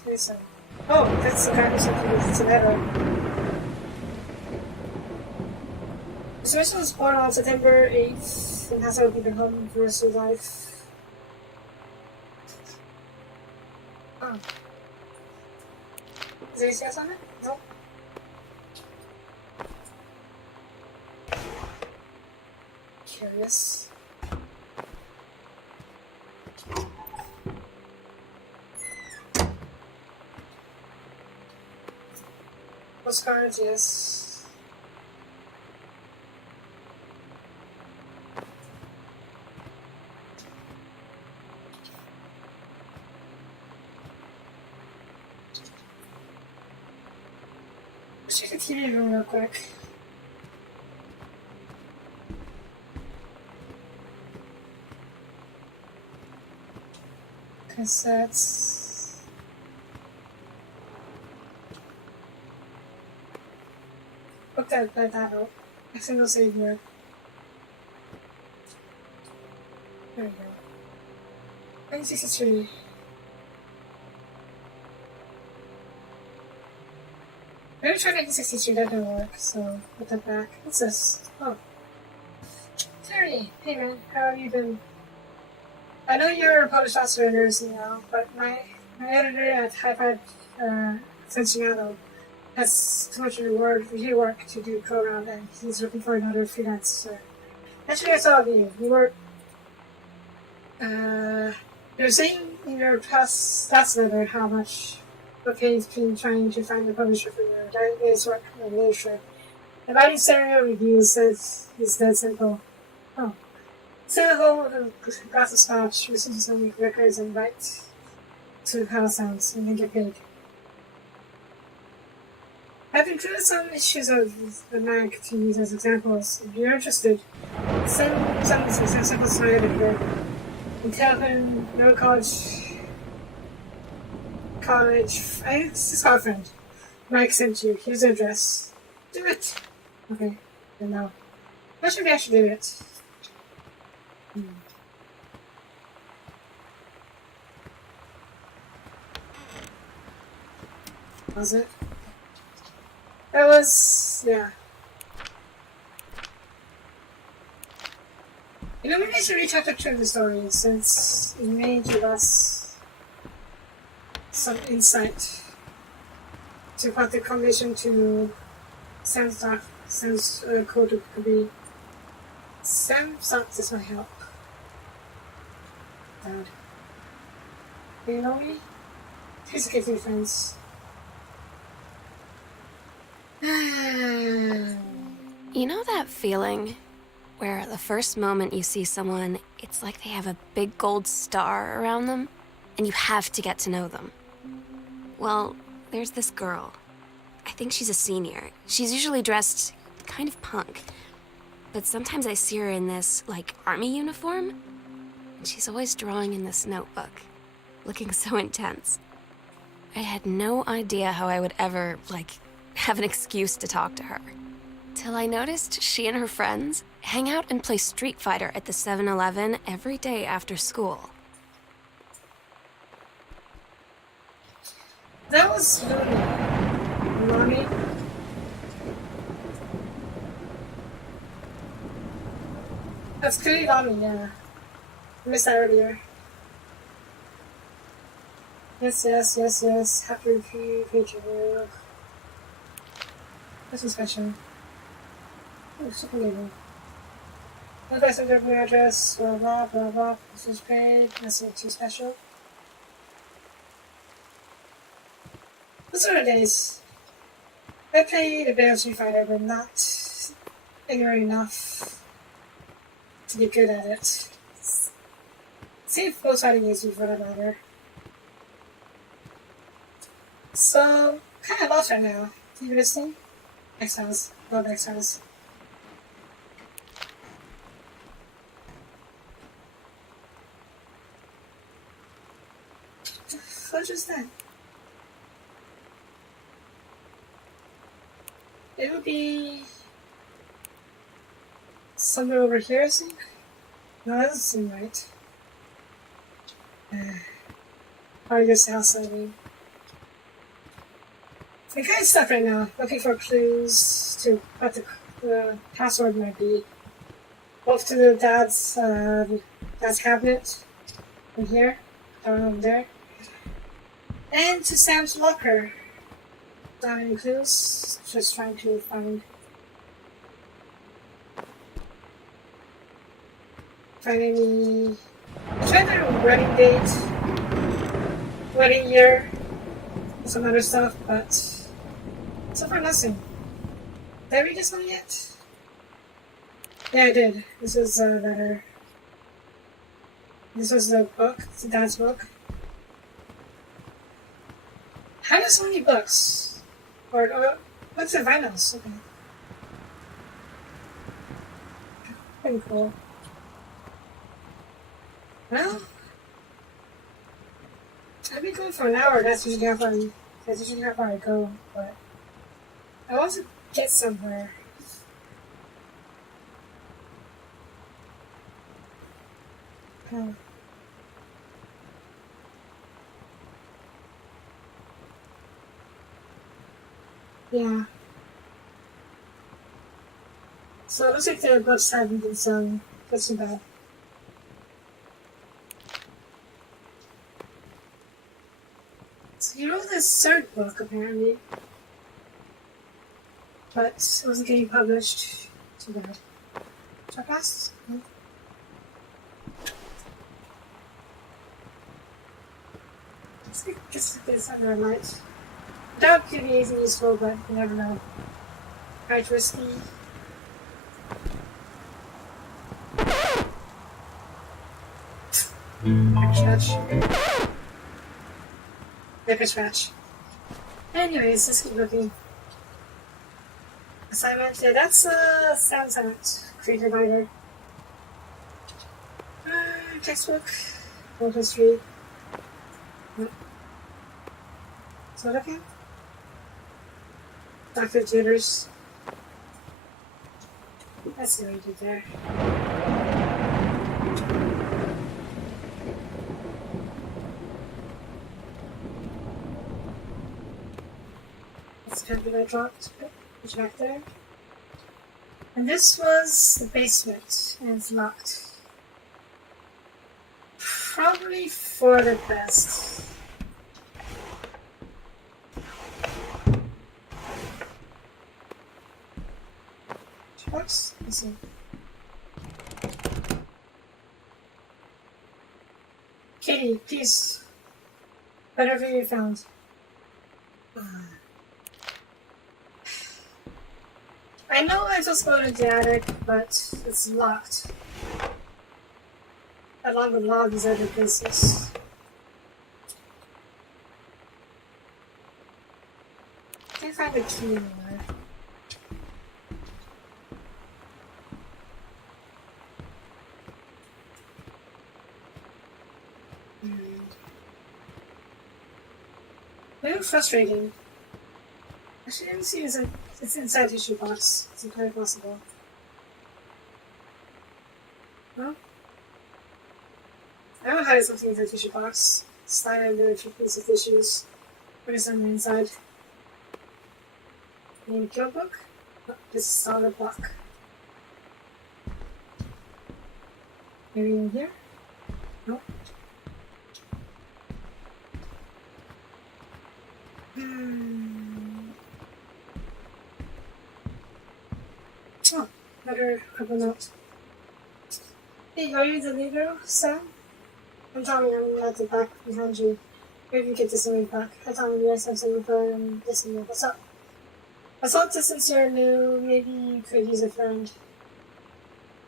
Oh, that's the guy who's looking at the letter. This person was born on September 8th and has already been home for the rest of his life. Oh. Is there anything else on it? No. Curious. Postcards, yes. Let's check the TV room real quick. Cassettes. Look that out. I think it'll save here. There we go. 1963. I'm gonna try 1963, that didn't work, so put that back. What's this? Oh. Terry! Hey man, how have you been? I know you're a published author and everything now, but my editor at HiFi Cincinnati has too much review work to do program, and he's looking for another freelancer. Actually, I saw you. You were saying in your last letter how much okay he's been trying to find a publisher for your database work and literature. The writing stereo review says it's that simple. Oh. Send a whole glass of scotch, listen to some records, and write to how it sounds, and then get paid. I've included some issues of the mag to use as examples. If you're interested, send some examples to my editor and tell him no college, I think it's his girlfriend. Mike sent you. Here's the address. Do it! Okay, then no. Not sure if I should do it. Was it? That was, yeah. You know, maybe I should reach out to the story since it may give us some insight to what the combination to Sam's code could be. Sam's this might help. Dad. Do you know me? Please get your friends. You know that feeling where the first moment you see someone, it's like they have a big gold star around them, and you have to get to know them? Well, there's this girl. I think she's a senior. She's usually dressed kind of punk, but sometimes I see her in this, like, army uniform, and she's always drawing in this notebook, looking so intense. I had no idea how I would ever, like, have an excuse to talk to her. Till I noticed she and her friends hang out and play Street Fighter at the 7-Eleven every day after school. That was Looney. Mommy? That's clearly Mommy, yeah. I missed that earlier. Yes. Happy feature. This is special. Oh, super label. Look at the address, blah blah. This is paid, nothing too special. Those are the days. I played a bit of Street Fighter, but not ignorant enough to be good at it. Save both fighting games for that matter. So, kind of lost right now. Do you listening? X-Files. Love X-Files. What was that? It would be somewhere over here, I think. No, that doesn't seem right. Probably just outside. I'm kind of stuck right now, looking for clues to what the password might be. Both to the dad's cabinet in here, down there, and to Sam's locker. Not any clues, just trying to find any. Try the wedding date, wedding year, some other stuff, but so far nothing. Did I read this one yet? Yeah, I did. This was a letter. This was the book, the dad's book. How do so many books? Or what's the vinyls? Okay. Pretty cool. Well, I've been going for an hour. That's usually how far I go. But I want to get somewhere. Hmm. Yeah. So it looks like the books haven't been selling. That's too bad. So he wrote this third book, apparently. But it wasn't getting published. Too bad. Should I pass? No. Just this under a light. That could be easy useful, but you never know. Quite risky. Scratch. Like a scratch. Anyways, let's keep looking. Assignment. Yeah, that's a sound assignment. Creator writer. Textbook. World history. So looking. Dr. Jitters. Let's see what he did there. That's kind of what I dropped. It's back there. And this was the basement, and it's locked. Probably for the best. Oops, let's see. Kitty, please. Whatever you found. I know I just go to the attic, but it's locked. Along with all these other places. Can't find the key anywhere. Very frustrating. Actually, I didn't see it's inside the issue box. It's entirely possible. Well, I don't hide something in the tissue box. Slide under a few pieces of tissues. Put it on the inside. Name kill book. Oh, this is solid block. Maybe in here? Nope. Oh, another couple notes. Hey, are you the leader, Sam? I'm Tommy, I'm at the back behind you. Maybe you get this in the back. Hi Tommy, yes, I'm sitting for this and what's up? I thought that since you're new, maybe you could use a friend.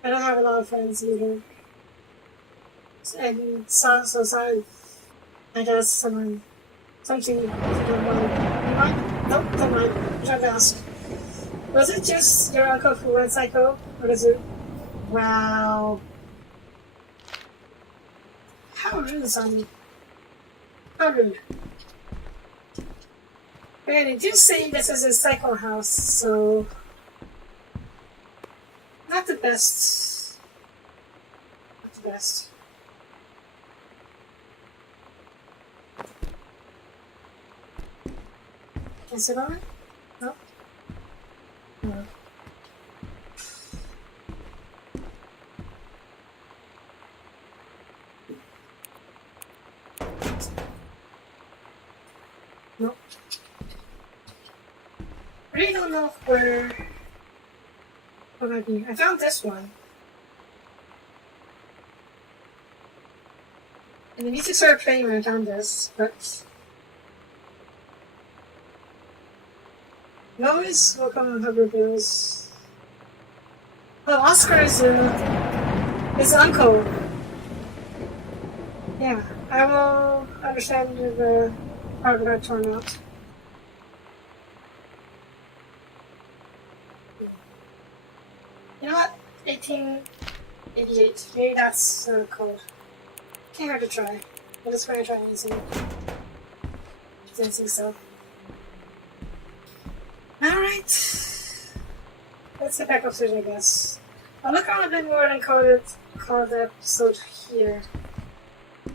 I don't have a lot of friends either. And so sorry. I guess something if you don't mind. You mind? Nope, don't mind. I'm trying to ask. Was it just your uncle who went psycho? Or is it? Wow. How rude, Sonny. How rude. And they do say this is a psycho house, so not the best. Not the best. Can I sit on it? No? No. Nope. I really don't know where might be. I found this one. And the music started playing when I found this, but noise will come on Hubbard Bills. Oh, Oscar is his uncle. Yeah, I will understand the part that got torn out. You know what? 1888. Maybe that's the code. Can't hurt to try. I'm just gonna try using it. Didn't think so. Alright. Let's get back upstairs, I guess. I'll look on a bit more and call the episode here.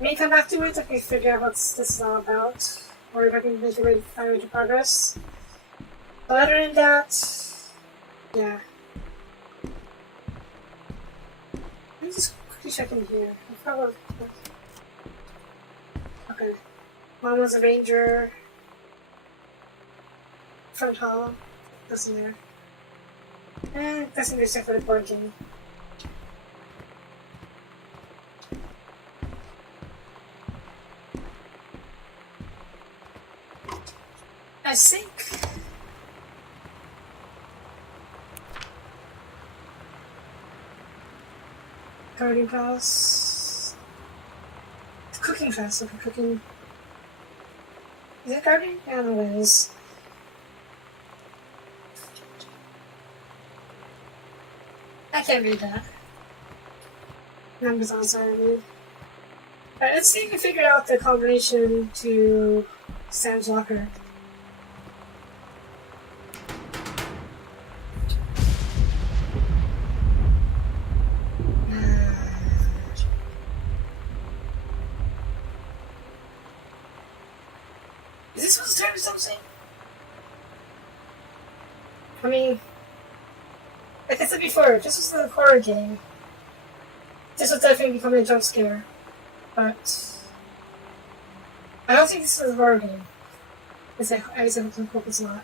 Maybe come back to it if we figure out what this is all about. Or if I can make a way to find way to progress. But other than that, yeah. Let me just quickly check in here. Okay. Mom was a ranger. Front hall. Nothing there. And nothing except for the board game. I think gardening class, cooking class. Okay, cooking. Is it gardening? I don't know what it is. I can't read that. Numbers on sorry. Alright, let's see if we figure out the combination to Sam's locker. Is this supposed to tell me something? I mean, like I said before, if this was a horror game, this would definitely become a jump scare. But I don't think this is a horror game. I hope it's not.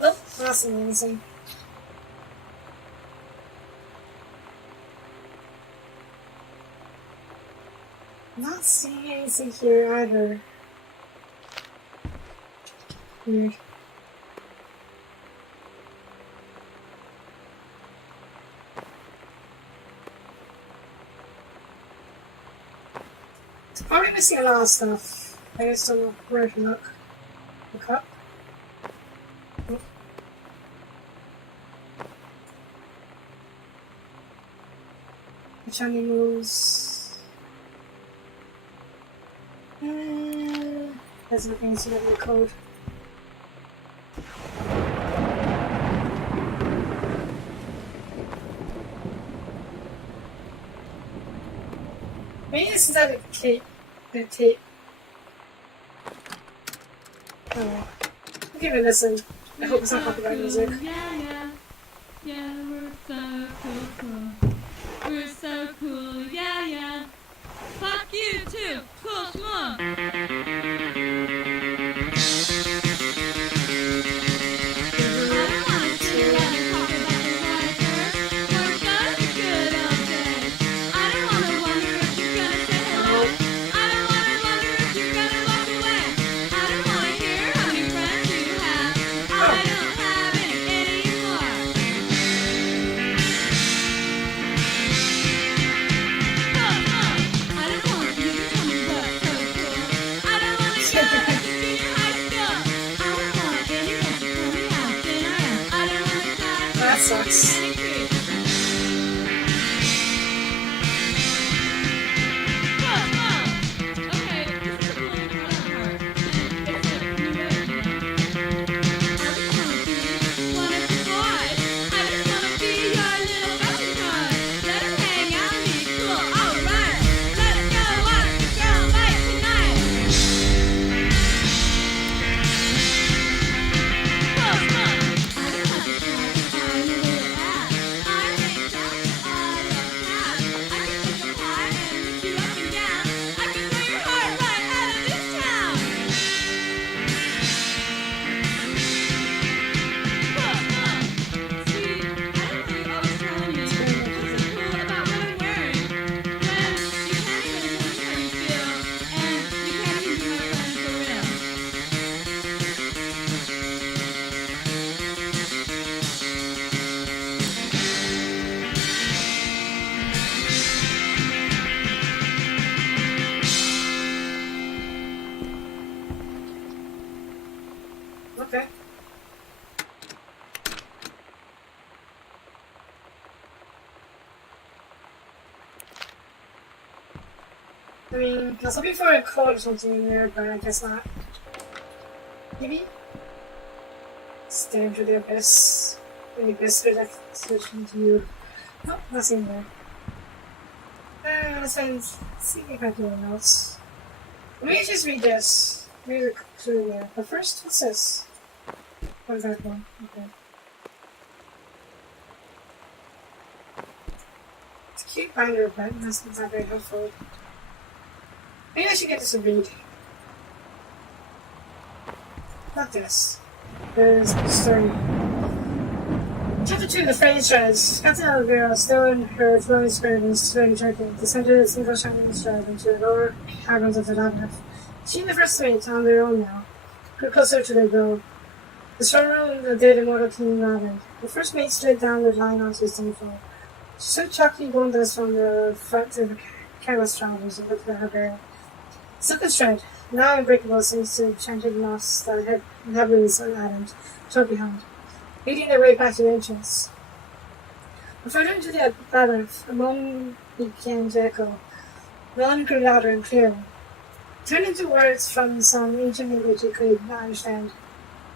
Nope, not seeing anything. Not seeing anything here either. Weird. It's probably missing a lot of stuff. I just don't know where to look. Look up. Oh. Which animals? There's nothing to the code. Maybe this is out of the tape. Oh. I'll give it a listen. I hope it's not copyright music. Yeah, we're so cool. We're so cool, yeah. Fuck you too, cool schmuck. I don't wanna sit around and talk about sucks. Organic trees. Whoa, whoa. Okay, this is a poem from Heart, and it's a new version. I just wanna be one of your boys. I just wanna be your little Russian toy. Let us hang out and be cool, alright. Let's go watch the girl fight tonight. Whoa, whoa. I don't have to try to find a little ass. I think that's all you have. I can take a pie and lift you up and down. I can throw your heart right out of this town. Whoa, whoa. See, I don't know you always telling me what's so cool about what I'm wearing. When you can't even tell me how you feel, and you can't even be my friend for real. Okay. I mean, I was hoping for a code or something in there, but I guess not. Maybe? Stare into the abyss. The abyss would like switching to you. Nope, nothing there. Let's see if I do anything else. Let me just read this. Read the clue there. But first, what's this? What is that one? Okay. It's a cute binder, but that's not very helpful. Maybe I should get this to read. Not this. There's the story. Chapter 2, The Fairy Shreds. Captain Elvira, still in her flowing spirit and sweaty jacket, descended a single shining stride into the lower caverns of the labyrinth. She and the first mate, on their own now, grew closer to their goal. The sorrow of the dead immortal king rallied. The first mate slid down the line onto his downfall. She took chalky gondolas from the front of the canvas trousers and looked at her barrel. Silken thread, now unbreakable since the enchanted moss that had heavens unadammed, tore behind, leading their way back to the entrance. But further into the labyrinth, a moan began to echo. The moan grew louder and clearer. Turned into words from some ancient language he could not understand.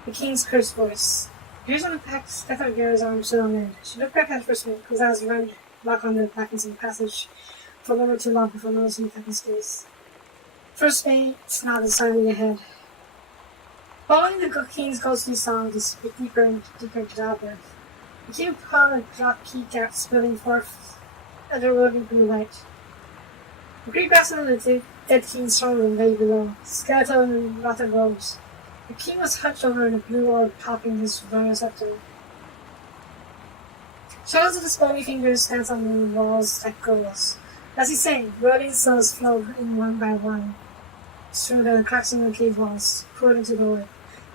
The king's cursed voice. Here's on the pack, Stefan Vera's arm stood on end. She looked back at the first mate, whose eyes ran back on the Parkinson passage for a moment too long before noticing Stefan's face. First mate nodded silently ahead. Following the king's ghostly song to speak deeper and deeper into the labyrinth, he came upon a drop key gap spilling forth under rolling blue light. The great basket on the dead king's throne room lay below, skeletal and rotten robes. The king was hunched over in a blue orb topping his royal scepter. Shadows of his bony fingers danced on the walls like goals. As he sang, rolling souls flowed in one by one through the cracks in the cave walls, poured into the orb,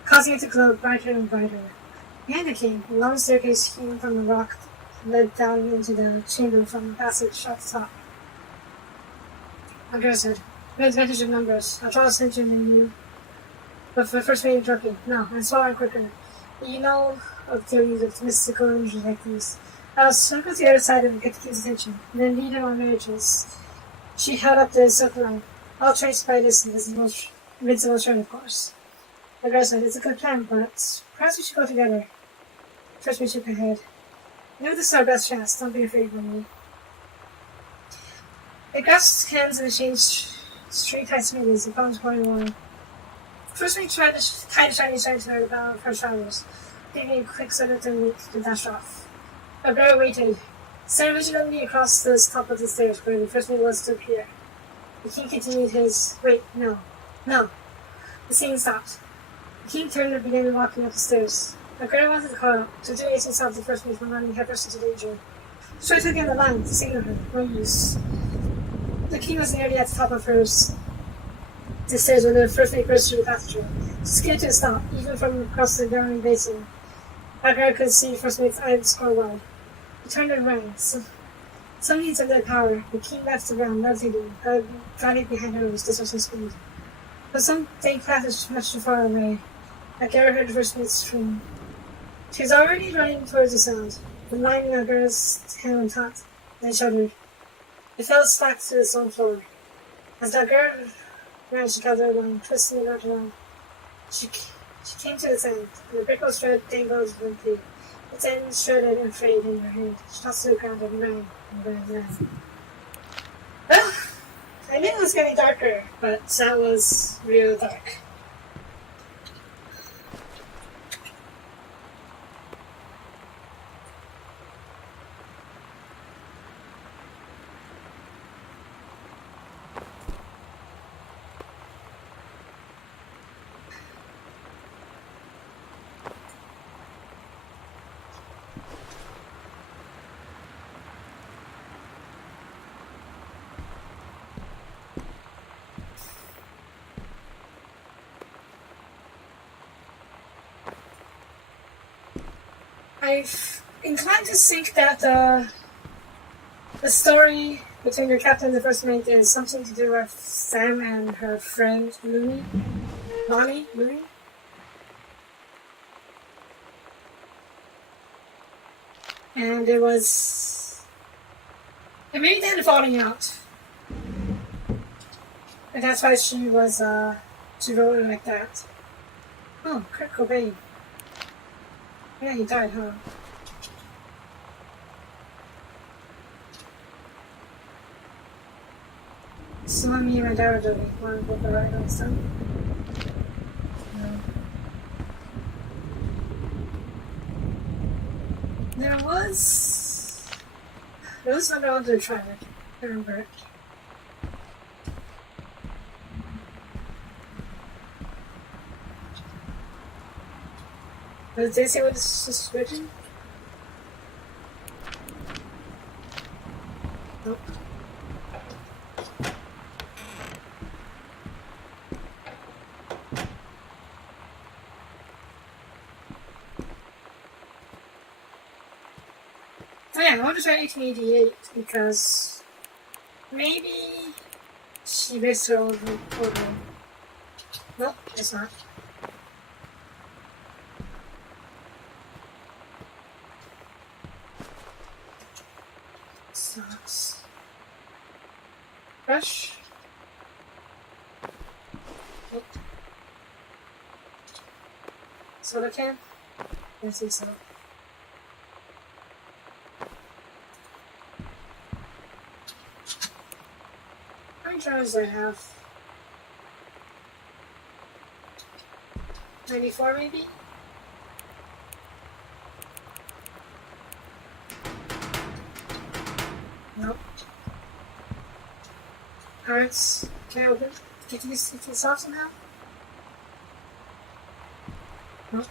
causing it to glow brighter and brighter. Behind the king, a long staircase hewn from the rock led down into the chamber from the passage at the top. Andrea said, "No advantage of numbers. I'll try to send you in you." But for the first mate interrupted, "No, I'm slower and quicker. You know of theories of mystical imagery like these. I'll circle to the other side and get the king's attention, and then lead him on marriages." She held up the silken line. "All traced by distance is the most invincible turn, of course." Andrea said, "It's a good plan, but perhaps we should go together." First mate shook her head. "I know this is our best chance. Don't be afraid of me." They grasped hands and exchanged straight-tight smiles and found pouring wine. First mate tried to tie the shiny strand to her bow of her shoulders, giving a quick salute and to dash off. Andrea waited, staring vigilantly across the top of the stairs where the first mate was to appear. The king continued his, "Wait, no, no." The singing stopped. The king turned and began walking up the stairs. Andrea wanted to call out, to do himself the first mate from running headfirst into danger. She tried to again the line to signal her, no use. The king was nearly at the top of hers. The stairs when the first mate burst through the passageway. She skidded to a stop, even from across the yawning basin. Andrea could see first mate's eyes grow wide. He turned and ran. Some needs of their power. The king left the ground, levitating, driving behind her with distorting speed. But some faint passage much too far away. Andrea heard the first mate scream. She was already running towards the sound. The line in the girl's hand on top. They shuddered. It fell slack to the stone floor. As the girl managed to gather along, twisting the dart around, she came to its end, and the brick thread dangled limply. Its end shredded and frayed in her hand. She tossed it to the ground and ran, and ran, and ran. Well, I knew it was getting darker, but that was real dark. I'm inclined to think that the story between the captain and the first mate is something to do with Sam and her friend Looney. Looney? And it maybe they had falling out. And that's why she wrote it like that. Oh, Kurt Cobain. Yeah, he died, huh? So me and my dad were doing one book right on stuff. No. There was another other trailer. I remember it. Did they say what this is written? Nope. Oh yeah, I want to try 1888 because maybe she missed her own program. Nope, it's not. Socks. Brush. Nope. Soda can? I think so. How many jars do I have? 94 maybe? Nope. Hearts. Can I open? Get this off somehow? Nope.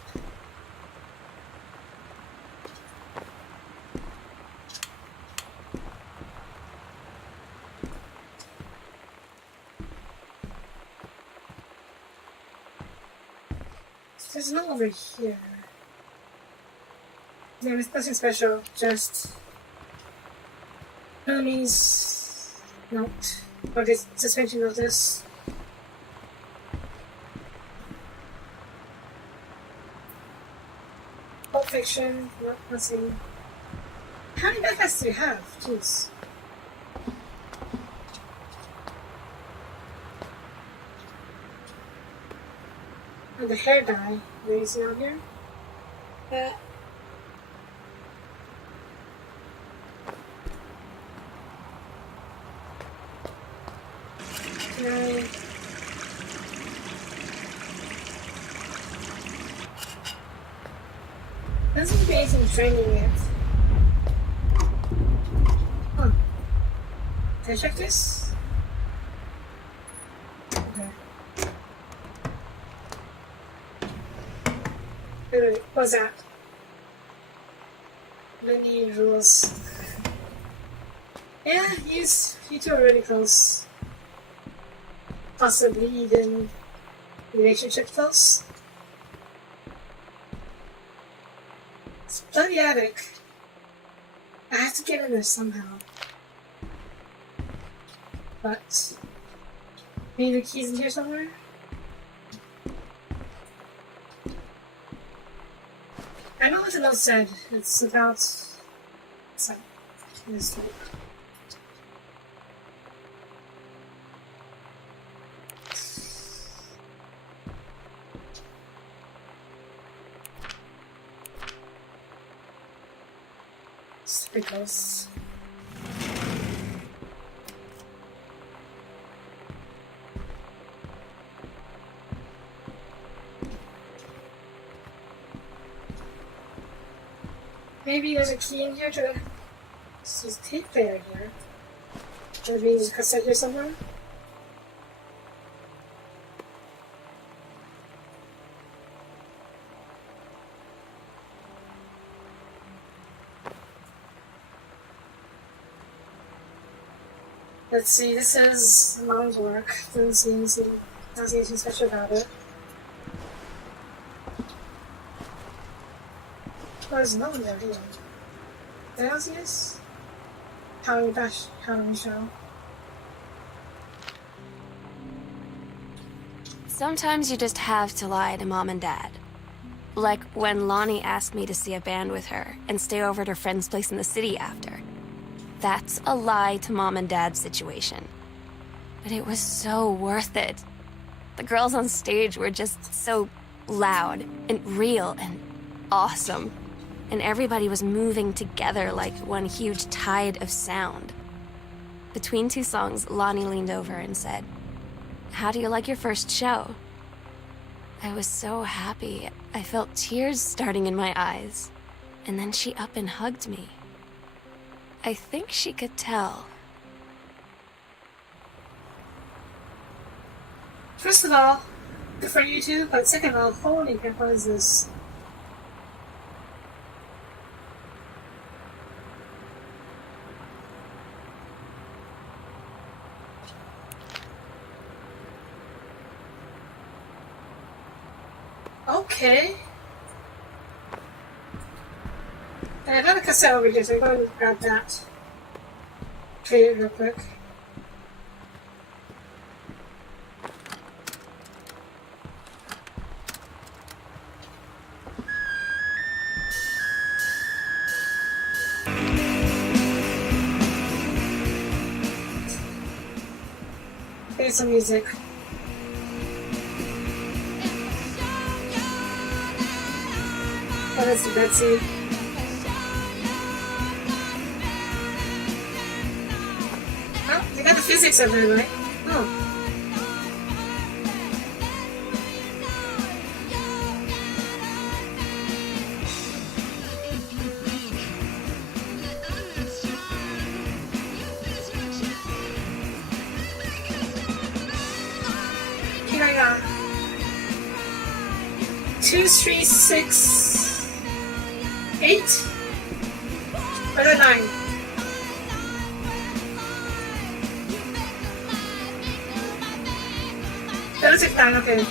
There's no over here. Yeah, there's nothing special, just Looney's note. Or this suspension of this. Pulp Fiction, nope, nothing. How many backpacks do you have? Jeez. And the hair dye, is it on here? Yeah. No. Doesn't be anything training yet. Huh. Can I check this? Okay. Wait, what's that? Many rules. Yeah, you two are really close. Possibly even relationship close. It's bloody attic. I have to get in there somehow. But maybe the key's in here somewhere? I know what the note said. It's about So, this way. Because maybe there's a key in here to this tape player here. Maybe there's a cassette here somewhere. Let's see, this says mom's work. Doesn't see anything special about it. There's no one there either. There's this Halloween show. Sometimes you just have to lie to mom and dad. Like when Lonnie asked me to see a band with her and stay over at her friend's place in the city after. That's a lie to mom and dad's situation. But it was so worth it. The girls on stage were just so loud and real and awesome. And everybody was moving together like one huge tide of sound. Between two songs, Lonnie leaned over and said, "How do you like your first show?" I was so happy. I felt tears starting in my eyes. And then she up and hugged me. I think she could tell. First of all, good for you too, but second of all, holy crap, what is this? Okay. And I got a cassette over here, so I'm going to grab that. Trade it real quick. Here's some music. Oh, that's the Betsy. Oh, they got the physics of it, right? Oh. Here I got 2, 3, 6, 8, or 9. That was 9, okay.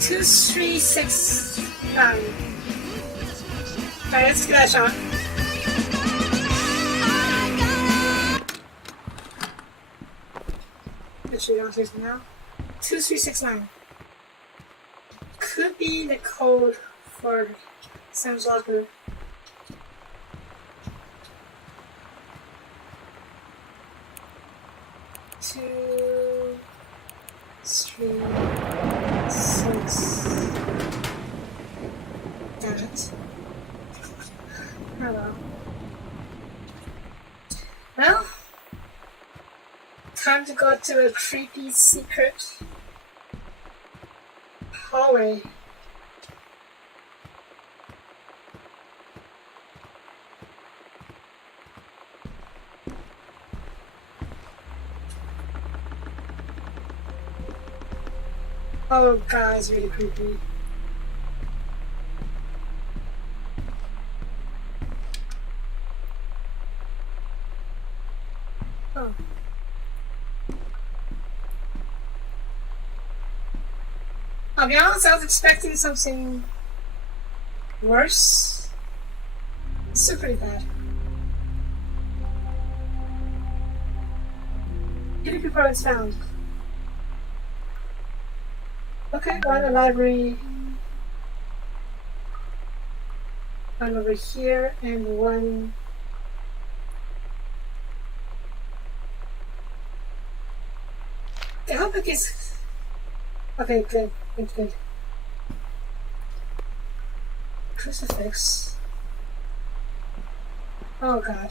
2, 3, 6, 9. Alright, let's give that a shot. Literally downstairs now. 2, 3, 6, 9. Could be the code for Sam's locker. Two, 3, 6. Damn it. Hello. Well, time to go to a creepy secret hallway. Oh god, it's really creepy. Oh. I'll be honest, I was expecting something worse. It's still pretty bad. Hidden components found. Okay, go in the library. one over here, and one. I hope it is. Okay, good. Crucifix. Oh god.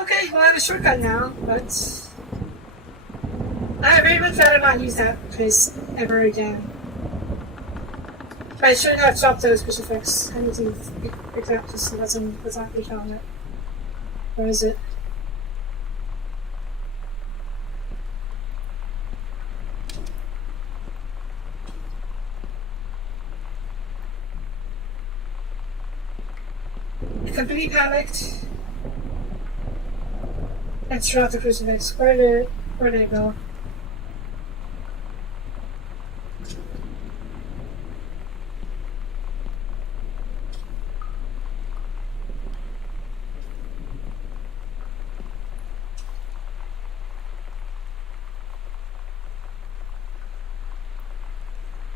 Okay, well I have a shortcut now, but I very much rather not use that place ever again. But I should not drop those crucifix. I need to pick it up to see what's actually on it. Where is it? Completely panicked. Let's drop the crucifix. Where did I go?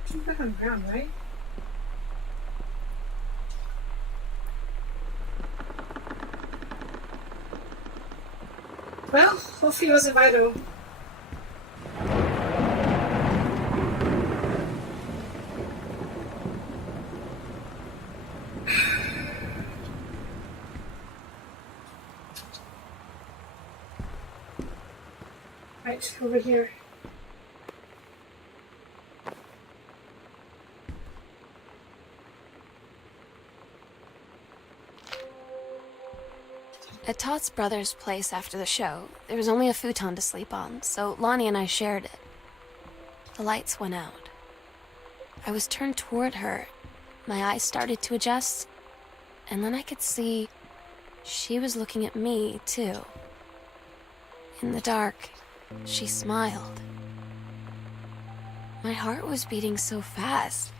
It's back on the ground, right? Well, hopefully it wasn't vital. Right, over here. At Todd's brother's place after the show, there was only a futon to sleep on, so Lonnie and I shared it. The lights went out. I was turned toward her. My eyes started to adjust, and then I could see she was looking at me, too. In the dark, she smiled. My heart was beating so fast.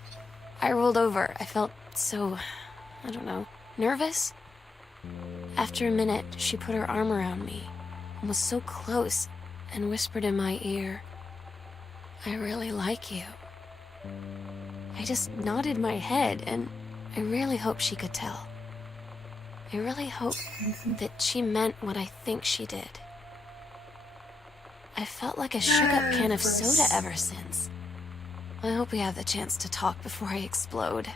I rolled over. I felt so, I don't know, nervous. After a minute, she put her arm around me and was so close and whispered in my ear, "I really like you." I just nodded my head, and I really hope she could tell. I really hope that she meant what I think she did. I felt like a shook-up can of soda ever since. I hope we have the chance to talk before I explode.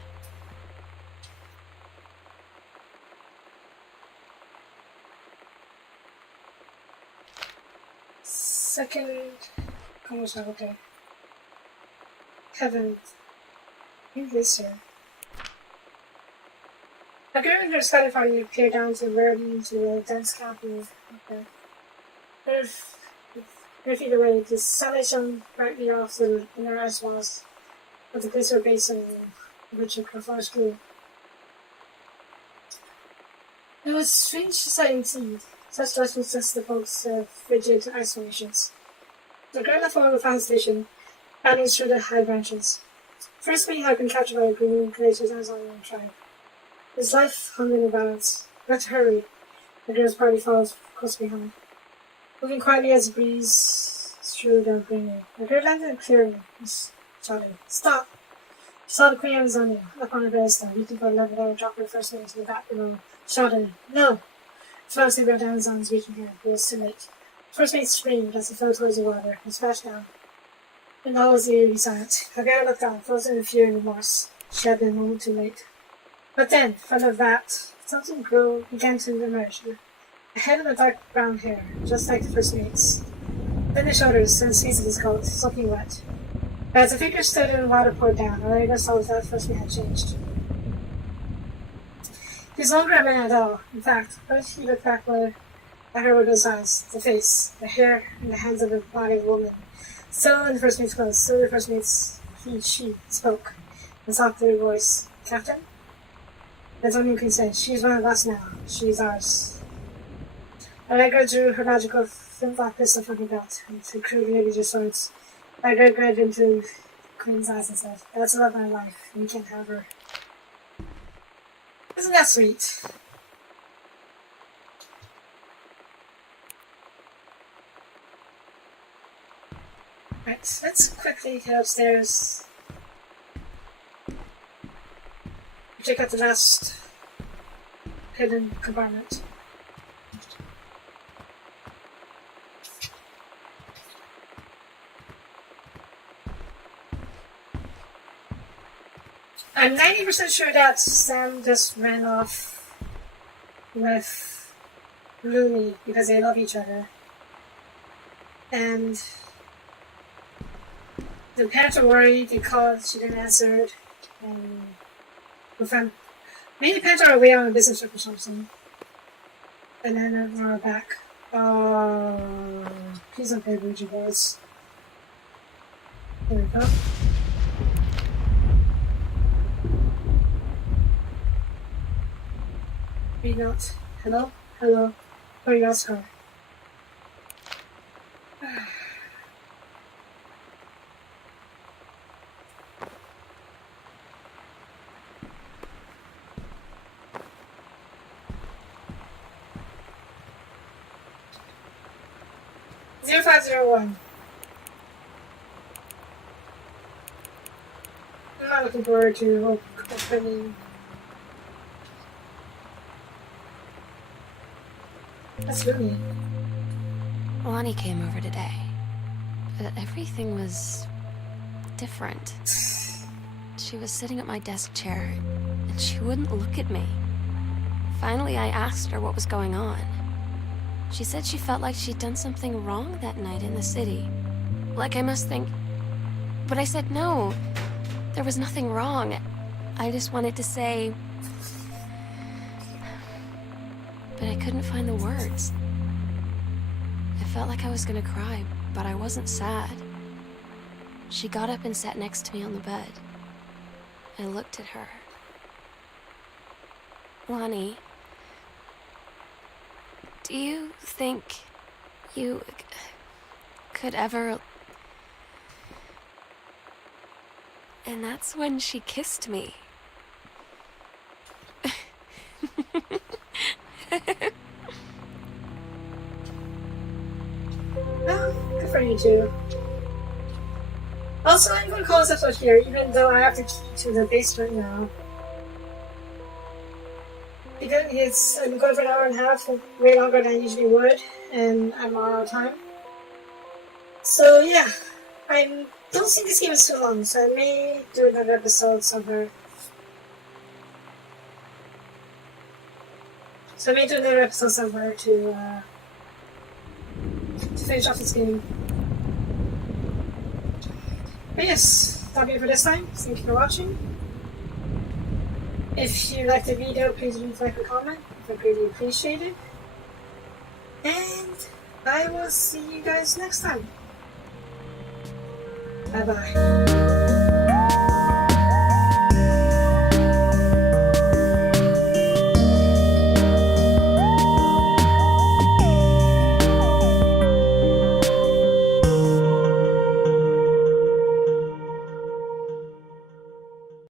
Second. Almost not okay. Heaven. English here. A girl in her sky party appear down to rarely into the dense copy. Okay. If either way, the sunlight shone brightly off the inner ice walls of the glacier basin in which the forest grew. It was strange sight to see. Such judgments as the boat's frigid ice formations. The girl left along the fire station, bounding through the high branches. First mate had been captured by a green glacier's Amazonian tribe. His life hung in the balance. We had to hurry. The girl's party followed close behind. Moving quietly as the breeze strewed down greenery. The girl landed in a clearing and shouted, "Stop!" She saw the Queen Amazonia up on a pedestal, reaching for a lever that would drop her first mate into the back below. Shouted, "No!" Fell asleep at Amazon's reaching her, but it was too late. First mate screamed as he fell towards the water and splashed down. And all was eerily silent. Her girl looked down, frozen in fear and remorse. She had been a moment too late. But then, from the vat, something began to emerge. A head of a dark brown hair, just like the first mate's. Then the shoulders and sleeves of his coat, soaking wet. But as the figure stood and the water poured down, all I just saw was that the first mate had changed. He was no longer a man at all, in fact, but he looked back at her with those eyes, the face, the hair, and the hands of the body of a woman. Still in the first mate's clothes, still the first mate's she spoke, in a soft, clear voice. "Captain?" That's only you can say. She's one of us now. She's ours. Allegra drew her magical flintlock pistol from her belt, and to crude laser swords. Allegra grabbed into the Queen's eyes and said, "That's the love of my life, and you can't have her." Isn't that sweet? Right, let's quickly head upstairs. Check out the last hidden compartment. I'm 90% sure that Sam just ran off with Lumi because they love each other. And the parents are worried because she didn't answer it. And her friend, maybe the parents are away on a business trip or something. And then we're back. Please don't play Bridge Boys. There we go. Read out. Hello? Hello. Oh, you ask her. Zero 0501. I'm not looking forward to opening. That's Lumi. Lonnie came over today, but everything was different. She was sitting at my desk chair, and she wouldn't look at me. Finally, I asked her what was going on. She said she felt like she'd done something wrong that night in the city. Like I must think... But I said no, there was nothing wrong. I just wanted to say... But I couldn't find the words. I felt like I was gonna cry, but I wasn't sad. She got up and sat next to me on the bed. I looked at her. Lonnie, do you think you could ever... And that's when she kissed me. Well, good for you too. Also, I'm going to call this episode here, even though I have the key to the basement now. Because I'm going for an hour and a half, way longer than I usually would, and I'm out of time. So yeah, I don't think this game is too long, so I may do another episode somewhere. To finish off this game. But yes, that'll be it for this time. Thank you for watching. If you liked the video, please leave a like or comment. I greatly appreciate it. And I will see you guys next time. Bye bye.